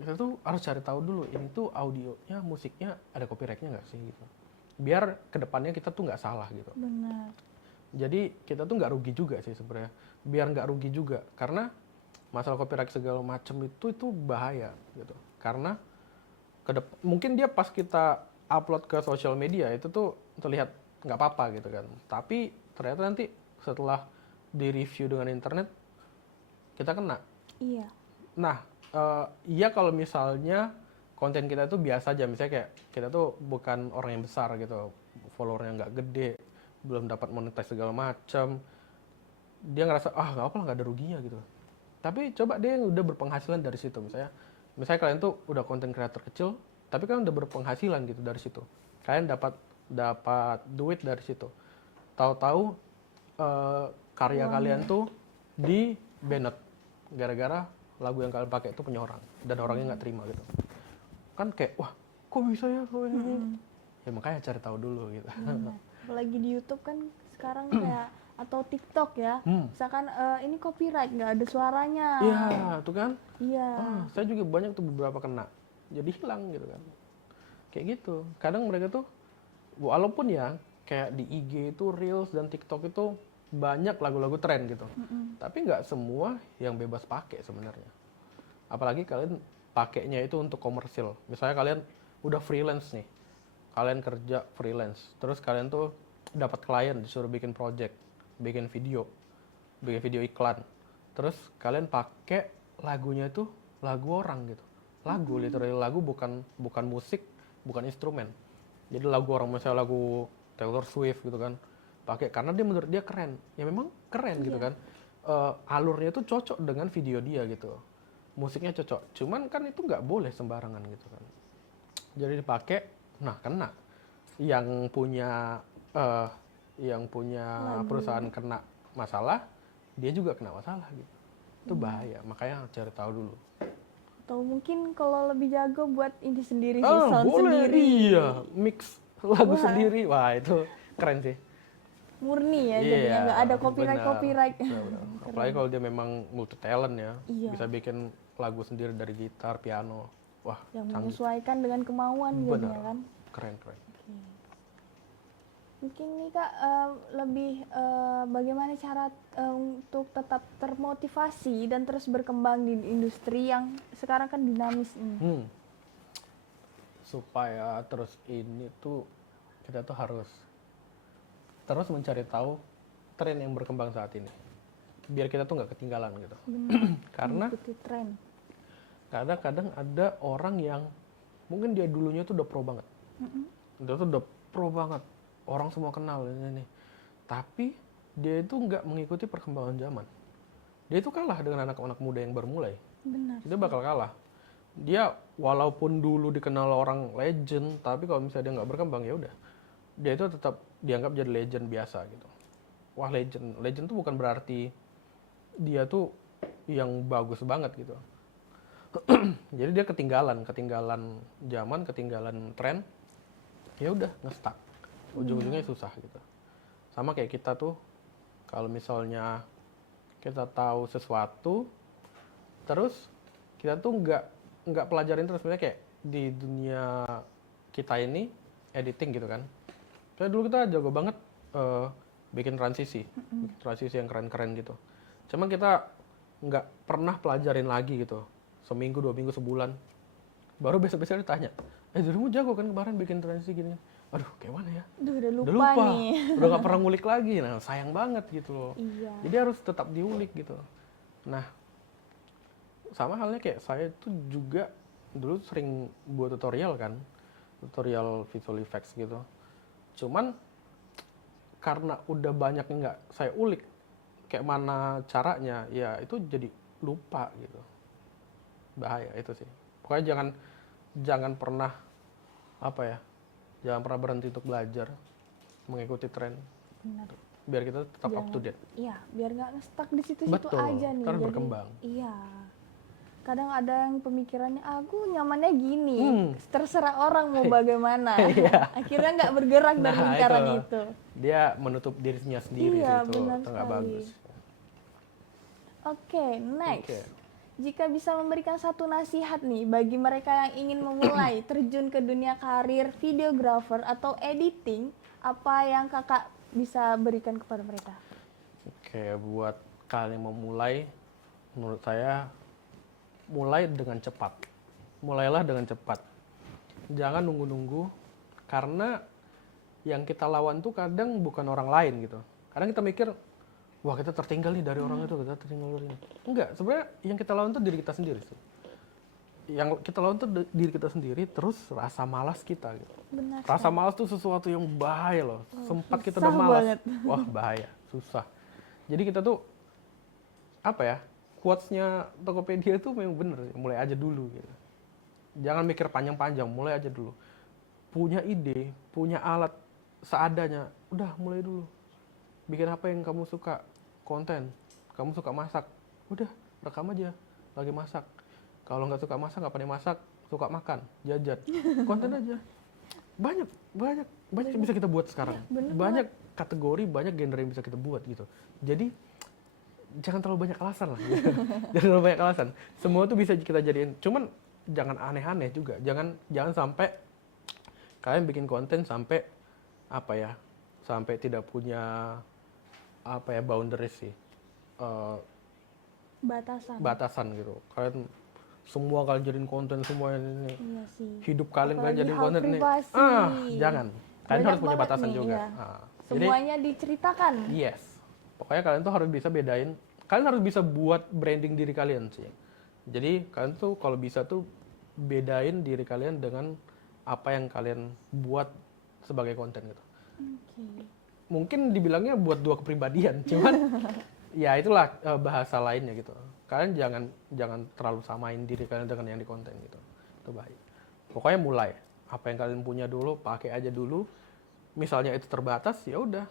kita tuh harus cari tahu dulu ini tuh audionya, musiknya ada copyrightnya nggak sih gitu. Biar kedepannya kita tuh nggak salah gitu. Benar. Jadi kita tuh nggak rugi juga sih sebenarnya. Biar nggak rugi juga, karena masalah copyright segala macam itu bahaya gitu. Karena mungkin dia pas kita upload ke sosial media itu tuh terlihat nggak apa-apa gitu kan. Tapi ternyata nanti setelah di review dengan internet kita kena. Iya. Nah, iya kalau misalnya konten kita tuh biasa aja, misalnya kayak kita tuh bukan orang yang besar gitu, followernya nggak gede, belum dapat monetize segala macam, dia ngerasa nggak apa lah, nggak ada ruginya gitu. Tapi coba dia yang udah berpenghasilan dari situ, misalnya kalian tuh udah konten creator kecil, tapi kan udah berpenghasilan gitu dari situ, kalian dapat duit dari situ, tahu-tahu karya kalian tuh di banned gara-gara lagu yang kalian pakai itu punya orang dan orangnya nggak terima gitu, kan kayak wah kok bisa ya kok ini. Ya makanya cari tahu dulu gitu. Apalagi di YouTube kan sekarang kayak atau TikTok ya, misalkan ini copyright nggak ada suaranya. Iya tuh kan. Iya. Saya juga banyak tuh beberapa kena jadi hilang gitu kan, kayak gitu. Kadang mereka tuh walaupun ya kayak di IG itu Reels dan TikTok itu banyak lagu-lagu tren gitu, tapi nggak semua yang bebas pakai sebenarnya. Apalagi kalian pakainya itu untuk komersil. Misalnya kalian udah freelance nih, kalian kerja freelance, terus kalian tuh dapat klien disuruh bikin project, bikin video iklan, terus kalian pakai lagunya itu lagu orang gitu, literally lagu, bukan musik, bukan instrumen. Jadi lagu orang, misalnya lagu Taylor Swift gitu kan, pakai karena dia menurut dia keren, ya memang keren gitu kan. Alurnya itu cocok dengan video dia gitu, musiknya cocok, cuman kan itu nggak boleh sembarangan gitu kan. Jadi dipakai, nah kena yang punya perusahaan kena masalah, dia juga kena masalah gitu. Itu bahaya, makanya cari tahu dulu. Atau mungkin kalau lebih jago buat ini sendiri sih, sound boleh, sendiri. iya, mix lagu sendiri, wah itu keren sih. Murni ya, jadinya nggak ada copyright. Benar. Apalagi kalau dia memang multi talent ya, Iya. bisa bikin lagu sendiri dari gitar, piano, wah Yang canggih. menyesuaikan dengan kemauan jadinya kan. Keren. Mungkin nih Kak, lebih bagaimana cara untuk tetap termotivasi dan terus berkembang di industri yang sekarang kan dinamis ini. Supaya terus ini tuh kita tuh harus terus mencari tahu tren yang berkembang saat ini, biar kita tuh nggak ketinggalan gitu. Karena Mengikuti tren. kadang-kadang ada orang yang mungkin dia dulunya tuh udah pro banget, dia tuh udah pro banget, orang semua kenal ini, tapi dia itu nggak mengikuti perkembangan zaman. Dia itu kalah dengan anak-anak muda yang baru mulai. Benar. Dia bakal kalah. Dia walaupun dulu dikenal orang legend, tapi kalau misalnya dia nggak berkembang, ya udah, dia itu tetap dianggap jadi legend biasa gitu. Wah, legend tuh bukan berarti dia tuh yang bagus banget gitu. Jadi dia ketinggalan zaman, ketinggalan tren, ya udah nge-stuck. Ujung-ujungnya susah gitu. Sama kayak kita tuh, kalau misalnya kita tahu sesuatu, terus kita tuh nggak pelajarin terus. Misalnya kayak di dunia kita ini editing gitu kan. Saya dulu kita jago banget bikin transisi yang keren-keren gitu. Cuma kita nggak pernah pelajarin lagi gitu. Seminggu, 2 minggu, sebulan. Baru besok-besok ditanya, dulu jago kan kemarin bikin transisi gini. Aduh, kayak mana ya? Udah Udah lupa lupa. nih. Udah nggak pernah ngulik lagi. Nah, sayang banget gitu loh. Iya. Jadi harus tetap diulik gitu. Nah, sama halnya kayak saya tuh juga dulu sering buat tutorial kan, tutorial visual effects gitu. Cuman karena udah banyak yang nggak saya ulik kayak mana caranya, ya itu jadi lupa gitu. Bahaya itu sih. Pokoknya jangan pernah apa ya, jangan pernah berhenti untuk belajar, mengikuti tren, Benar. biar kita tetap up to date. Iya, biar nggak stuck di situ-situ Betul, aja nih. kan Jadi, berkembang. iya. Kadang ada yang pemikirannya, aku nyamannya gini, terserah orang mau bagaimana. Iya. Akhirnya nggak bergerak dari Nah, lingkaran itu. itu. Dia menutup dirinya sendiri Iya, sih, itu benar nggak sekali. bagus. Oke, next. Oke. Jika bisa memberikan satu nasihat nih bagi mereka yang ingin memulai terjun ke dunia karir videographer atau editing, apa yang kakak bisa berikan kepada mereka? Oke, buat kalian yang mau mulai, menurut saya mulai dengan cepat. Mulailah dengan cepat. Jangan nunggu-nunggu, karena yang kita lawan tuh kadang bukan orang lain gitu. Kadang kita mikir, wah kita tertinggal nih dari orang itu, kita tertinggal dari ini. Enggak, sebenarnya yang kita lawan tuh diri kita sendiri sih. Yang kita lawan tuh diri kita sendiri, terus rasa malas kita gitu. Benar. Rasa malas tuh sesuatu yang bahaya loh. Sempat kita udah susah malas, banget. wah bahaya, susah. Jadi kita tuh apa ya? Quotes-nya Tokopedia tuh memang bener, mulai aja dulu gitu. Jangan mikir panjang-panjang, mulai aja dulu. Punya ide, punya alat seadanya, udah mulai dulu. Bikin apa yang kamu suka, konten. Kamu suka masak, udah rekam aja, lagi masak. Kalau nggak suka masak, nggak pandai masak, suka makan, jajan, konten aja. Banyak yang bisa kita buat sekarang. Bener Banyak kategori, banyak genre yang bisa kita buat gitu. Jadi jangan terlalu banyak alasan lah. Gitu. Jangan terlalu banyak alasan. Semua tuh bisa kita jadiin. Cuman jangan aneh-aneh juga. Jangan sampai kalian bikin konten sampai apa ya? Sampai tidak punya apa ya, boundaries sih. Batasan gitu. Kalian semua kalian jadiin konten semua ini. Iya sih. Hidup kalian Apalagi jadiin hal konten ini. privasi. Jangan. Kalian Banyak harus punya banget batasan nih, juga. iya. Jadi Semuanya diceritakan. yes. Pokoknya kalian tuh harus bisa bedain. Kalian harus bisa buat branding diri kalian sih. Jadi kalian tuh kalau bisa tuh bedain diri kalian dengan apa yang kalian buat sebagai konten gitu. Oke. Mungkin dibilangnya buat dua kepribadian, cuman ya itulah bahasa lainnya gitu. Kalian jangan terlalu samain diri kalian dengan yang di konten gitu. Itu baik. Pokoknya mulai. Apa yang kalian punya dulu, pakai aja dulu. Misalnya itu terbatas, ya udah.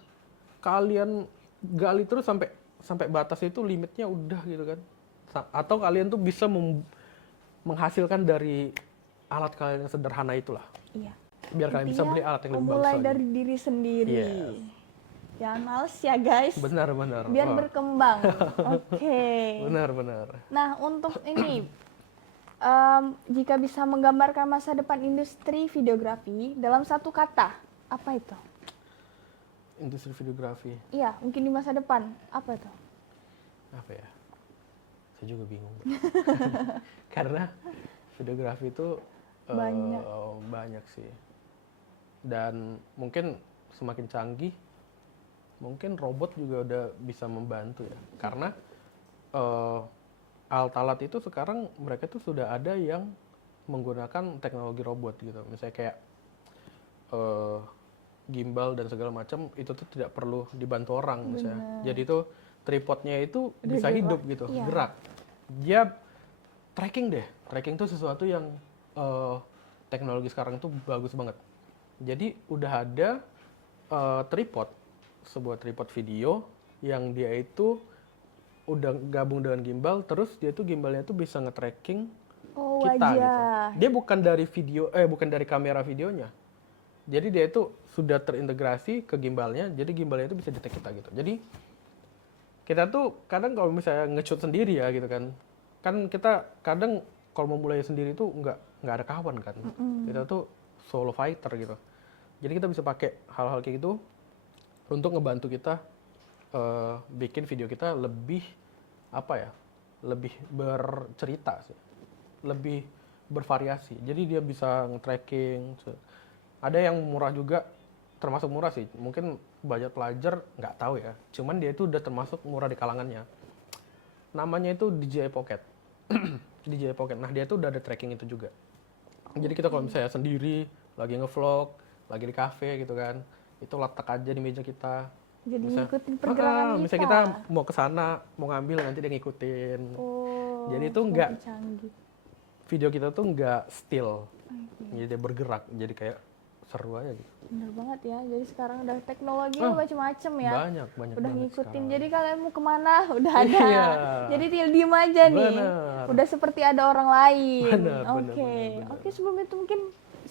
Kalian gali terus sampai batas itu, limitnya udah gitu kan. Atau kalian tuh bisa menghasilkan dari alat kalian yang sederhana itulah. Iya. Biar kalian bisa beli alat yang lebih bagus mulai lagi. dari diri sendiri. Yes. Jangan males ya guys. Benar. Biar Wah, berkembang. Oke. benar. Nah, untuk ini, jika bisa menggambarkan masa depan industri videografi dalam satu kata, apa itu? Industri videografi. Iya, mungkin di masa depan, apa itu? Apa ya? Saya juga bingung. Karena videografi itu banyak sih. Dan mungkin semakin canggih, mungkin robot juga udah bisa membantu ya. Karena alat-alat itu sekarang mereka tuh sudah ada yang menggunakan teknologi robot gitu. Misalnya kayak gimbal dan segala macam itu tuh tidak perlu dibantu orang misalnya. Jadi tuh tripodnya itu bisa hidup gitu, iya. gerak. Dia tracking deh. Tracking tuh sesuatu yang teknologi sekarang tuh bagus banget. Jadi udah ada tripod, sebuah tripod video yang dia itu udah gabung dengan gimbal, terus dia tuh gimbalnya tuh bisa nge-tracking kita gitu. Dia bukan dari kamera videonya. Jadi dia itu sudah terintegrasi ke gimbalnya, jadi gimbalnya itu bisa detect kita gitu. Jadi kita tuh kadang kalau misalnya nge-shoot sendiri ya gitu kan kita kadang kalau mau mulai sendiri tuh nggak ada kawan kan. Kita tuh solo fighter gitu. Jadi kita bisa pakai hal-hal kayak gitu untuk ngebantu kita bikin video kita lebih lebih bercerita sih, lebih bervariasi. Jadi dia bisa nge-tracking. Ada yang murah juga, termasuk murah sih. Mungkin budget pelajar nggak tahu ya. Cuman dia itu udah termasuk murah di kalangannya. Namanya itu DJI Pocket. DJI Pocket. Nah, dia tuh udah ada tracking itu juga. Jadi kita kalau misalnya sendiri, lagi ngevlog, lagi di cafe gitu kan, itu letak aja di meja kita. Jadi Misal- ngikutin pergerakan kita. Misalnya kita mau ke sana, mau ngambil, nanti dia ngikutin. Oh, Jadi itu semakin nggak, canggih. video kita tuh nggak still. Oke. Jadi dia bergerak, jadi kayak seru aja gitu. Bener banget ya. Jadi sekarang udah teknologi Oh, macem-macem ya. Banyak Udah banget ngikutin. sekarang. Jadi kalian mau kemana udah ada. Iya. Jadi tinggal diem aja nih. Bener. Udah seperti ada orang lain. Bener, bener, Oke. bener, bener. Oke, sebelum itu mungkin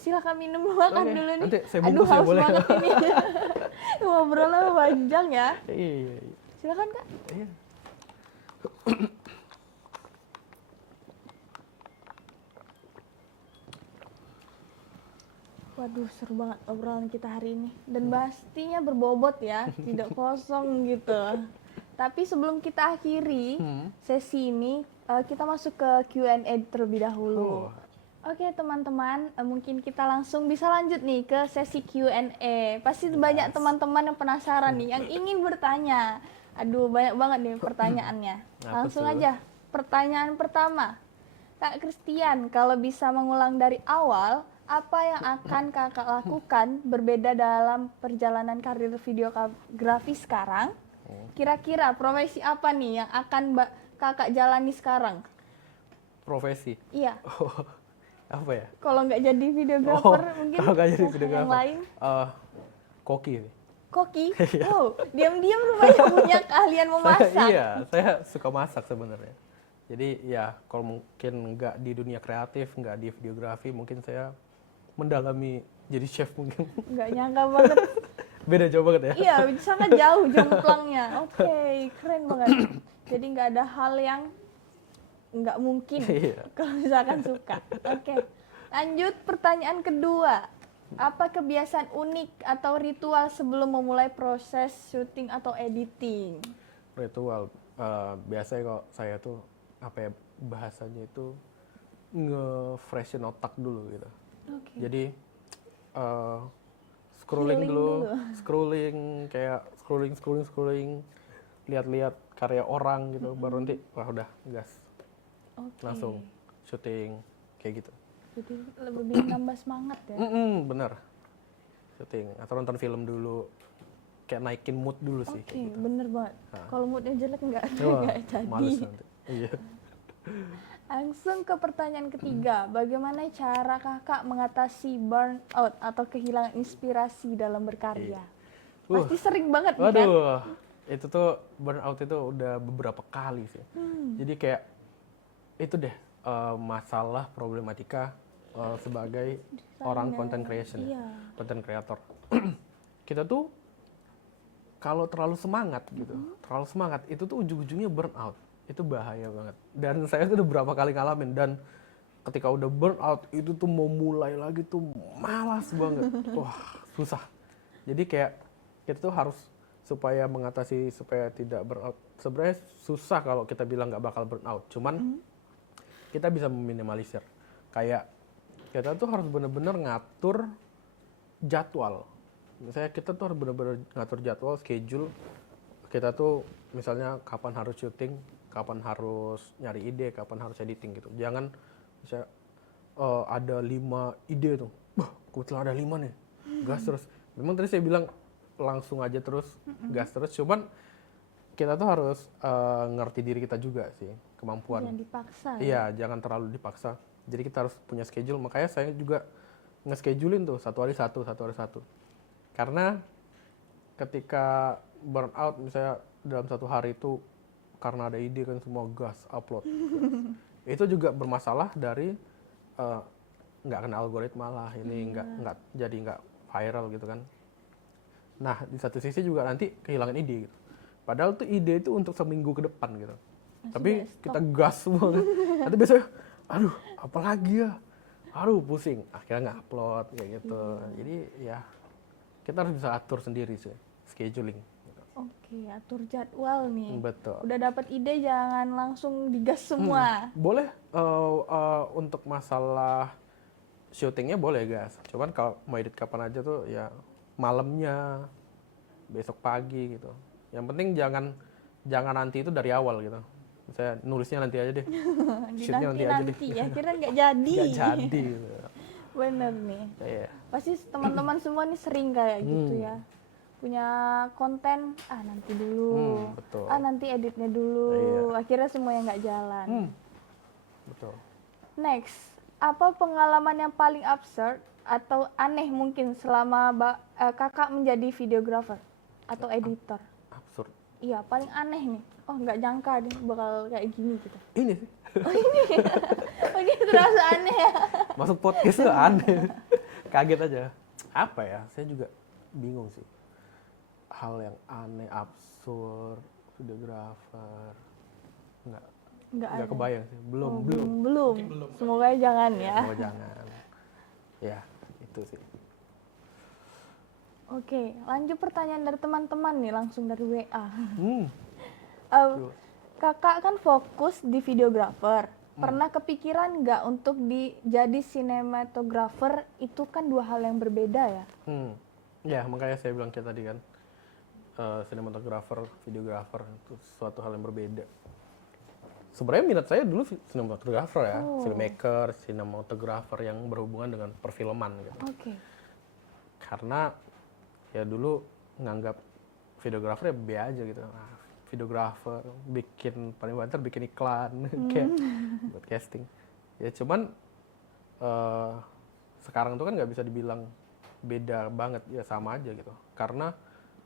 silakan minum makan Oke, dulu nih. nanti saya Aduh, bungkus ya, haus boleh? banget ini. Ngobrolnya panjang ya. Iya, iya. Silakan Kak. Iya. Waduh, seru banget obrolan kita hari ini. Dan pastinya berbobot ya, tidak kosong gitu. Tapi sebelum kita akhiri sesi ini, kita masuk ke Q&A terlebih dahulu. Oh. Oke teman-teman, mungkin kita langsung bisa lanjut nih ke sesi Q&A. Pasti banyak teman-teman yang penasaran nih, yang ingin bertanya. Aduh, banyak banget nih pertanyaannya. Apa Langsung tuh? aja, pertanyaan pertama. Kak Christian, kalau bisa mengulang dari awal, apa yang akan kakak lakukan berbeda dalam perjalanan karir videografi sekarang? Kira-kira profesi apa nih yang akan kakak jalani sekarang? Profesi. Iya, Oh, apa ya? kalau nggak jadi videografer mungkin kalau nggak jadi yang videografer. lain. Koki. Koki? Oh, diam-diam rupanya punya keahlian memasak. Saya suka masak sebenarnya. Jadi ya kalau mungkin nggak di dunia kreatif, nggak di videografi, mungkin saya mendalami jadi chef mungkin. Nggak nyangka banget. Beda jauh banget ya. Iya, sangat jauh jomplangnya. Oke, keren banget. Jadi nggak ada hal yang nggak mungkin Iya. kalau misalkan suka. Oke, lanjut pertanyaan kedua. Apa kebiasaan unik atau ritual sebelum memulai proses syuting atau editing? Ritual biasanya kalau saya tuh apa ya bahasanya itu nge-freshen otak dulu gitu. Oke. Jadi scrolling Healing dulu, dulu. scrolling, lihat-lihat karya orang gitu, baru nanti wah udah gas, Oke. langsung syuting kayak gitu. Jadi lebih nambah semangat ya. Bener, syuting atau nonton film dulu, kayak naikin mood dulu sih. Oke, Kayak gitu. bener banget. Nah. Kalau moodnya jelek nggak Wah, jadi. males nanti. Iya. Langsung ke pertanyaan ketiga, bagaimana cara kakak mengatasi burnout atau kehilangan inspirasi dalam berkarya? Pasti sering banget nih kan? Waduh, itu tuh burnout itu udah beberapa kali sih. Jadi kayak itu deh masalah problematika sebagai orang content creation, Iya. content creator. Kita tuh kalau terlalu semangat gitu, terlalu semangat itu tuh ujung-ujungnya burnout. Itu bahaya banget. Dan saya tuh udah berapa kali ngalamin dan ketika udah burnout itu tuh mau mulai lagi tuh malas banget. Wah, susah. Jadi kayak kita tuh harus supaya mengatasi supaya tidak burnout. Sebenarnya susah kalau kita bilang nggak bakal burnout. Cuman kita bisa meminimalisir. Kayak kita tuh harus bener-bener ngatur jadwal. Misalnya kita tuh harus bener-bener ngatur jadwal, schedule. Kita tuh misalnya kapan harus syuting, kapan harus nyari ide, kapan harus editing gitu. Jangan misalnya ada 5 ide tuh. Wah, kebetulan ada 5 nih. Gas terus. Memang tadi saya bilang langsung aja terus, gas terus. Cuman kita tuh harus ngerti diri kita juga sih, kemampuan. Jangan dipaksa. Iya, jangan terlalu dipaksa. Jadi kita harus punya schedule. Makanya saya juga nge-schedulein tuh satu hari satu. Karena ketika burnout misalnya dalam satu hari itu karena ada ide kan semua gas upload. Itu juga bermasalah dari nggak kena algoritma lah, ini nggak viral gitu kan. Nah di satu sisi juga nanti kehilangan ide gitu. Padahal tuh ide itu untuk seminggu ke depan gitu. Tapi kita gas semua. Nanti biasanya, aduh apalagi ya, aduh pusing. Akhirnya nggak upload kayak gitu. Jadi ya kita harus bisa atur sendiri sih, scheduling. Gitu. Oke, atur jadwal nih. Betul. Udah dapat ide jangan langsung digas semua. Boleh untuk masalah syutingnya boleh gas. Cuman kalau mau edit kapan aja tuh ya malamnya, besok pagi gitu. Yang penting jangan nanti itu dari awal gitu. Saya nulisnya nanti aja deh. Shootnya nanti aja deh. Dinanti-nanti ya, kira nggak jadi. Nggak jadi. Gitu. Bener nih. Iya. Pasti teman-teman semua nih sering kayak gitu ya. Punya konten, nanti dulu. Betul. Nanti editnya dulu. Iya. Akhirnya semua yang nggak jalan. Betul. Next, apa pengalaman yang paling absurd atau aneh mungkin selama kakak menjadi videographer atau editor? Absurd. Iya, paling aneh nih. Oh, nggak nyangka nih bakal kayak gini gitu. Ini sih. Oh ini, oh ini terasa aneh ya. Masuk podcast tuh aneh. Kaget aja. Apa ya? Saya juga bingung sih. Hal yang aneh, absurd, videographer. Nggak ada. kebayang sih. Belum. Belum. Semoga jangan ya. Oh jangan. Ya, itu sih. Oke, lanjut pertanyaan dari teman-teman nih langsung dari WA. Kakak kan fokus di videographer. Pernah kepikiran nggak untuk jadi sinematografer? Itu kan dua hal yang berbeda ya? Ya, makanya saya bilang kayak tadi kan, sinematografer, videographer itu suatu hal yang berbeda. Sebenarnya minat saya dulu sinematografer ya, filmmaker, sinematografer yang berhubungan dengan perfilman gitu. Oke. Karena ya dulu nganggap videographer ya be aja gitu. Nah, videographer paling banter bikin iklan kayak buat casting. Ya cuman sekarang tuh kan nggak bisa dibilang beda banget, ya sama aja gitu. Karena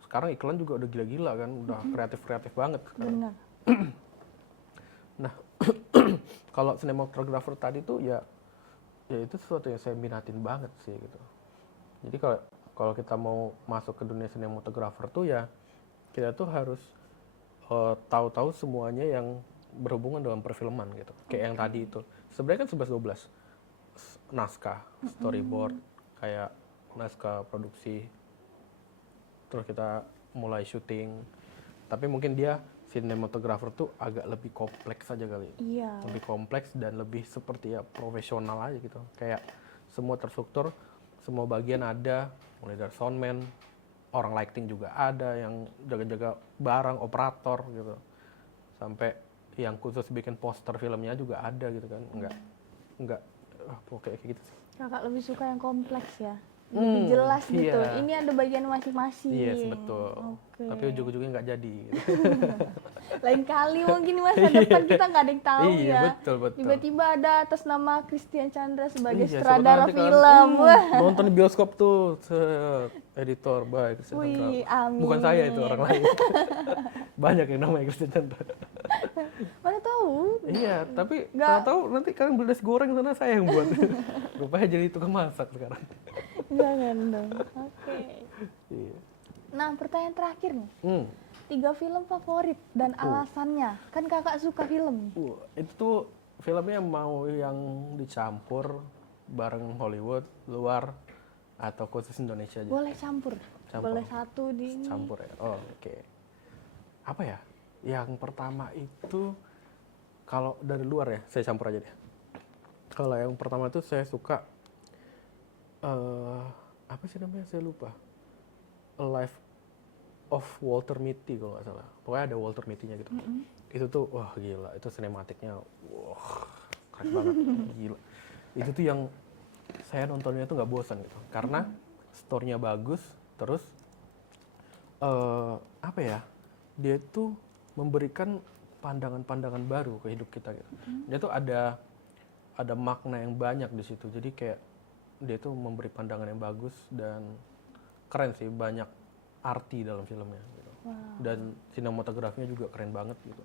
sekarang iklan juga udah gila-gila kan, udah kreatif banget sekarang. Benar. Nah, kalau sinematografer tadi tuh ya itu sesuatu yang saya minatin banget sih gitu. Jadi kalau kita mau masuk ke dunia sinematografer tuh ya kita tuh harus tahu-tahu semuanya yang berhubungan dengan perfilman gitu. Kayak yang tadi itu. Sebenarnya kan 11-12 naskah, storyboard, kayak naskah produksi. Terus kita mulai syuting. Tapi mungkin dia sinematografer tuh agak lebih kompleks aja kali. Iya. Lebih kompleks dan lebih seperti ya profesional aja gitu. Kayak semua terstruktur, semua bagian ada, mulai dari soundman, orang lighting juga ada yang jaga-jaga barang, operator gitu. Sampai yang khusus bikin poster filmnya juga ada gitu kan. Enggak pokoknya kayak gitu sih. Kakak lebih suka yang kompleks ya? Lebih jelas gitu. Iya. Ini ada bagian masing-masing. Yes, betul. Oke. Tapi ujung-ujungnya nggak jadi. Gitu. Lain kali mungkin masa depan kita nggak ada yang tahu Iya, ya. betul. Tiba-tiba ada atas nama Christian Chandra sebagai Iya, sutradara siapa nanti film. Wah. nonton di bioskop tuh, editor baik Christian Chandra. Wih, amin. Bukan saya itu, orang lain. Banyak yang namanya Christian Chandra. Mana tahu? Iya, tapi Nggak. tahu nanti kalian beli nasi goreng sana saya yang buat. Rupanya jadi tukang masak sekarang. Jangan dong. Oke. Iya. Nah, pertanyaan terakhir nih. 3 film favorit dan alasannya. Kan kakak suka film. Itu tuh filmnya mau yang dicampur bareng Hollywood, luar, atau khusus Indonesia aja? Boleh campur. Boleh satu di ini. Campur ya? Oh, oke. Apa ya? Yang pertama itu, kalau dari luar ya, saya campur aja deh. Kalau yang pertama itu saya suka, apa sih namanya? Saya lupa. A Life of Walter Mitty kalau nggak salah. Pokoknya ada Walter Mitty-nya gitu. Itu tuh, wah gila. Itu sinematiknya, wah keren banget. Gila. Itu tuh yang saya nontonnya tuh nggak bosan gitu. Karena story-nya bagus, terus apa ya? Dia tuh memberikan pandangan-pandangan baru ke hidup kita gitu. Dia tuh ada makna yang banyak di situ. Jadi kayak dia tuh memberi pandangan yang bagus dan keren sih, banyak arti dalam filmnya gitu. Wow. Dan sinematografinya juga keren banget gitu.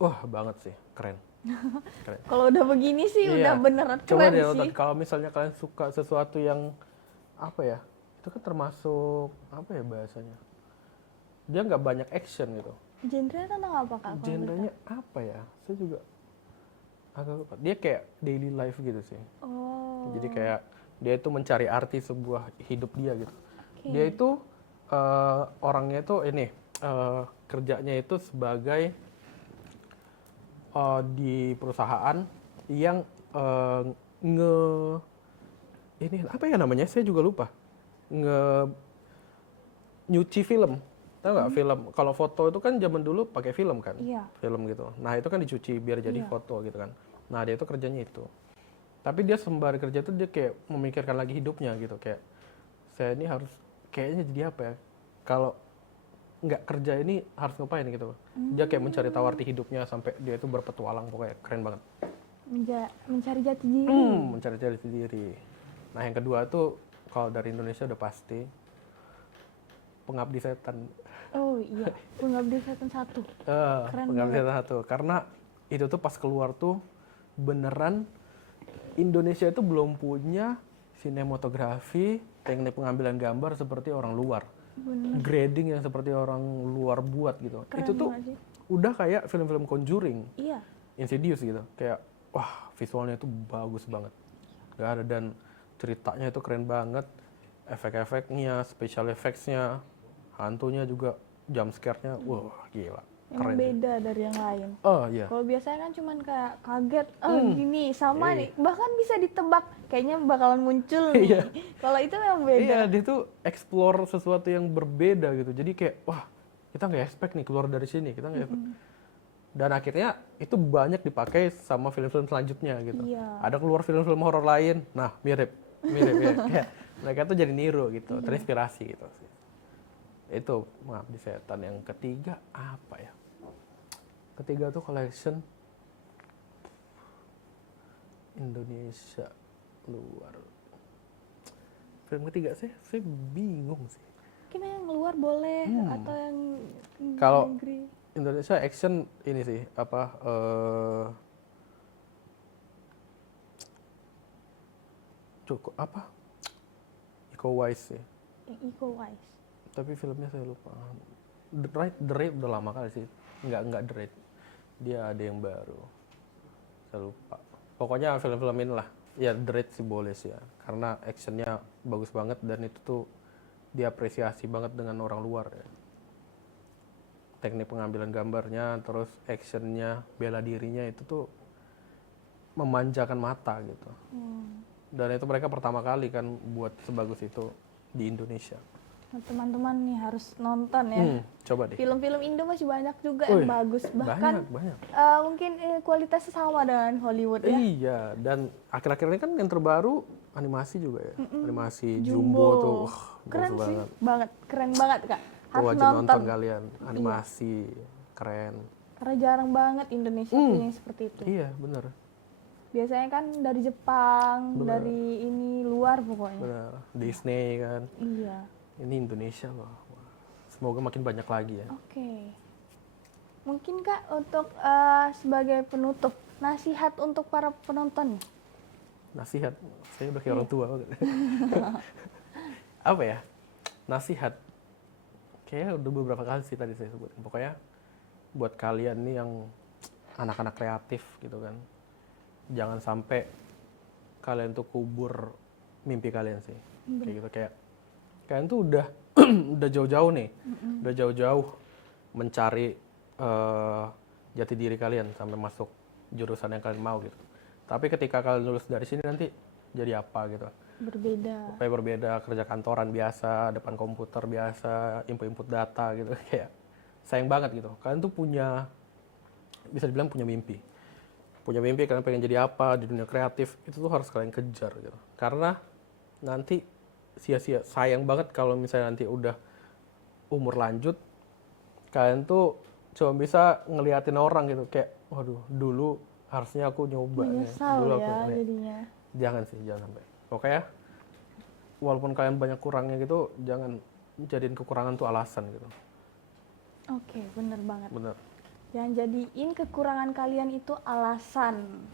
Wah, banget sih, keren. Keren. Kalau udah begini sih Iya. udah beneran Coba keren deh sih. nonton, kalau misalnya kalian suka sesuatu yang apa ya? Itu kan termasuk apa ya bahasanya? Dia nggak banyak action gitu. Genre tentang apa kak? kalau Genrenya apa ya? Saya juga agak lupa. Dia kayak daily life gitu sih. boleh? Oh. Jadi kayak dia itu mencari arti sebuah hidup dia gitu. Oke. Dia itu orangnya itu ini kerjanya itu sebagai di perusahaan yang ini apa ya namanya? Saya juga lupa. Nyuci film. Tahu nggak film? Kalau foto itu kan zaman dulu pakai film kan, Iya. film gitu. Nah itu kan dicuci biar jadi Iya. foto gitu kan. Nah dia itu kerjanya itu. Tapi dia sembari kerja itu dia kayak memikirkan lagi hidupnya gitu. Kayak saya ini harus kayaknya jadi apa ya? Kalau nggak kerja ini harus ngapain gitu. Dia kayak mencari tahu arti hidupnya sampai dia itu berpetualang, pokoknya keren banget. Mencari jati diri. Mencari jati diri. Nah yang kedua tuh kalau dari Indonesia udah pasti Pengabdi Setan. Oh iya, Pengabdi Setan 1. Keren Pengabdi banget. Setan 1 karena itu tuh pas keluar tuh beneran Indonesia itu belum punya sinematografi, teknik pengambilan gambar seperti orang luar. Bener. Grading yang seperti orang luar buat gitu. Keren Itu tuh banget sih. udah kayak film-film Conjuring, Iya. Insidious gitu. Kayak wah, visualnya itu bagus banget. Gak ada, dan ceritanya itu keren banget. Efek-efeknya, special effects-nya, hantunya juga, jump scare-nya, wah gila. Emang Keren. beda dari yang lain. Oh iya. Kalau biasanya kan cuman kayak kaget, gini sama Iya. nih, bahkan bisa ditebak kayaknya bakalan muncul nih. Iya. Kalau itu memang beda. Iya, dia tuh explore sesuatu yang berbeda gitu. Jadi kayak, wah kita nggak expect nih keluar dari sini, kita nggak expect. Dan akhirnya itu banyak dipakai sama film-film selanjutnya gitu. Iya. Ada keluar film-film horor lain, nah mirip ya. Kayak mereka tuh jadi niru gitu, terinspirasi gitu sih. Itu Pengabdi Setan. Yang ketiga apa ya? Ketiga tuh collection Indonesia luar. Film ketiga sih, saya bingung sih. Mungkin yang luar boleh atau yang Kalau negeri. Indonesia action ini sih apa? Cukup apa? Iko Uwais sih. Yang Iko Uwais. Tapi filmnya saya lupa. The Raid udah lama kali sih. Enggak The Raid. Dia ada yang baru. Saya lupa. Pokoknya film-film inilah. Ya The Raid sih boleh sih ya. Karena actionnya bagus banget dan itu tuh diapresiasi banget dengan orang luar ya. Teknik pengambilan gambarnya, terus actionnya, bela dirinya itu tuh memanjakan mata gitu. Dan itu mereka pertama kali kan buat sebagus itu di Indonesia. Nah, teman-teman nih harus nonton ya. Coba deh. Film-film Indo masih banyak juga Wih, yang bagus. Bahkan banyak. mungkin kualitasnya sama dengan Hollywood ya. Iya, dan akhir-akhir ini kan yang terbaru animasi juga ya. Animasi Jumbo. Jumbo tuh, Keren bagus sih, banget. keren banget Kak. Tuh Harus wajib nonton nonton. kalian. Animasi keren. Karena jarang banget Indonesia punya yang seperti itu. Iya, bener. Biasanya kan dari Jepang, Bener. dari ini luar pokoknya. Bener. Disney kan. Iya. Ini Indonesia loh. Wah, semoga makin banyak lagi ya. Oke. Mungkin Kak untuk sebagai penutup, nasihat untuk para penonton. Nasihat, saya udah kayak orang tua banget. Apa ya? Nasihat. Kayaknya udah beberapa kali sih tadi saya sebutin. Pokoknya buat kalian nih yang anak-anak kreatif gitu kan. Jangan sampai kalian tuh kubur mimpi kalian sih. Kayak gitu, kayak kalian tuh udah udah jauh-jauh nih. Udah jauh-jauh mencari jati diri kalian sampai masuk jurusan yang kalian mau gitu. Tapi ketika kalian lulus dari sini nanti jadi apa gitu. Berbeda. Kayak berbeda, kerja kantoran biasa, depan komputer biasa, input data gitu. Kayak sayang banget gitu. Kalian tuh punya, bisa dibilang punya mimpi. Punya mimpi, kalian pengen jadi apa di dunia kreatif, itu tuh harus kalian kejar gitu. Karena nanti sia-sia, sayang banget kalau misalnya nanti udah umur lanjut, kalian tuh cuma bisa ngeliatin orang gitu. Kayak, waduh, dulu harusnya aku nyoba nih. Menyesal Dulu ya nih. jadinya. Jangan sih, jangan sampai. Pokoknya walaupun kalian banyak kurangnya gitu, jangan jadiin kekurangan tuh alasan gitu. Oke, bener banget. Bener. Jangan jadiin kekurangan kalian itu alasan.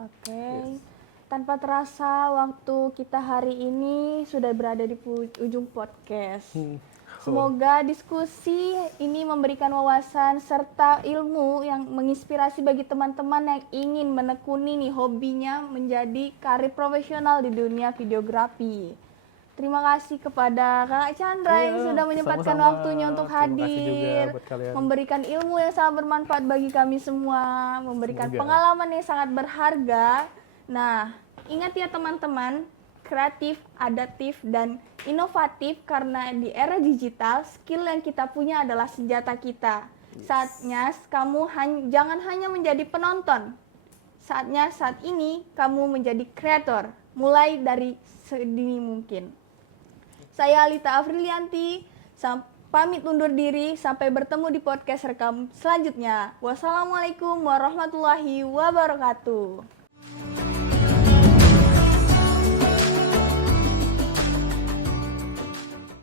Oke. Yes. Tanpa terasa waktu kita hari ini sudah berada di ujung podcast. Semoga diskusi ini memberikan wawasan serta ilmu yang menginspirasi bagi teman-teman yang ingin menekuni nih hobinya menjadi karir profesional di dunia videografi. Terima kasih kepada Kak Chandra yang Iya, sudah menyempatkan sama-sama. waktunya untuk Terima kasih juga hadir, buat kalian. memberikan ilmu yang sangat bermanfaat bagi kami semua, memberikan Semoga. pengalaman yang sangat berharga. Nah, ingat ya teman-teman, kreatif, adaptif, dan inovatif karena di era digital, skill yang kita punya adalah senjata kita. Saatnya kamu jangan hanya menjadi penonton. Saatnya saat ini kamu menjadi kreator, mulai dari sedini mungkin. Saya Alita Afrilianti, pamit undur diri, sampai bertemu di podcast rekam selanjutnya. Wassalamualaikum warahmatullahi wabarakatuh.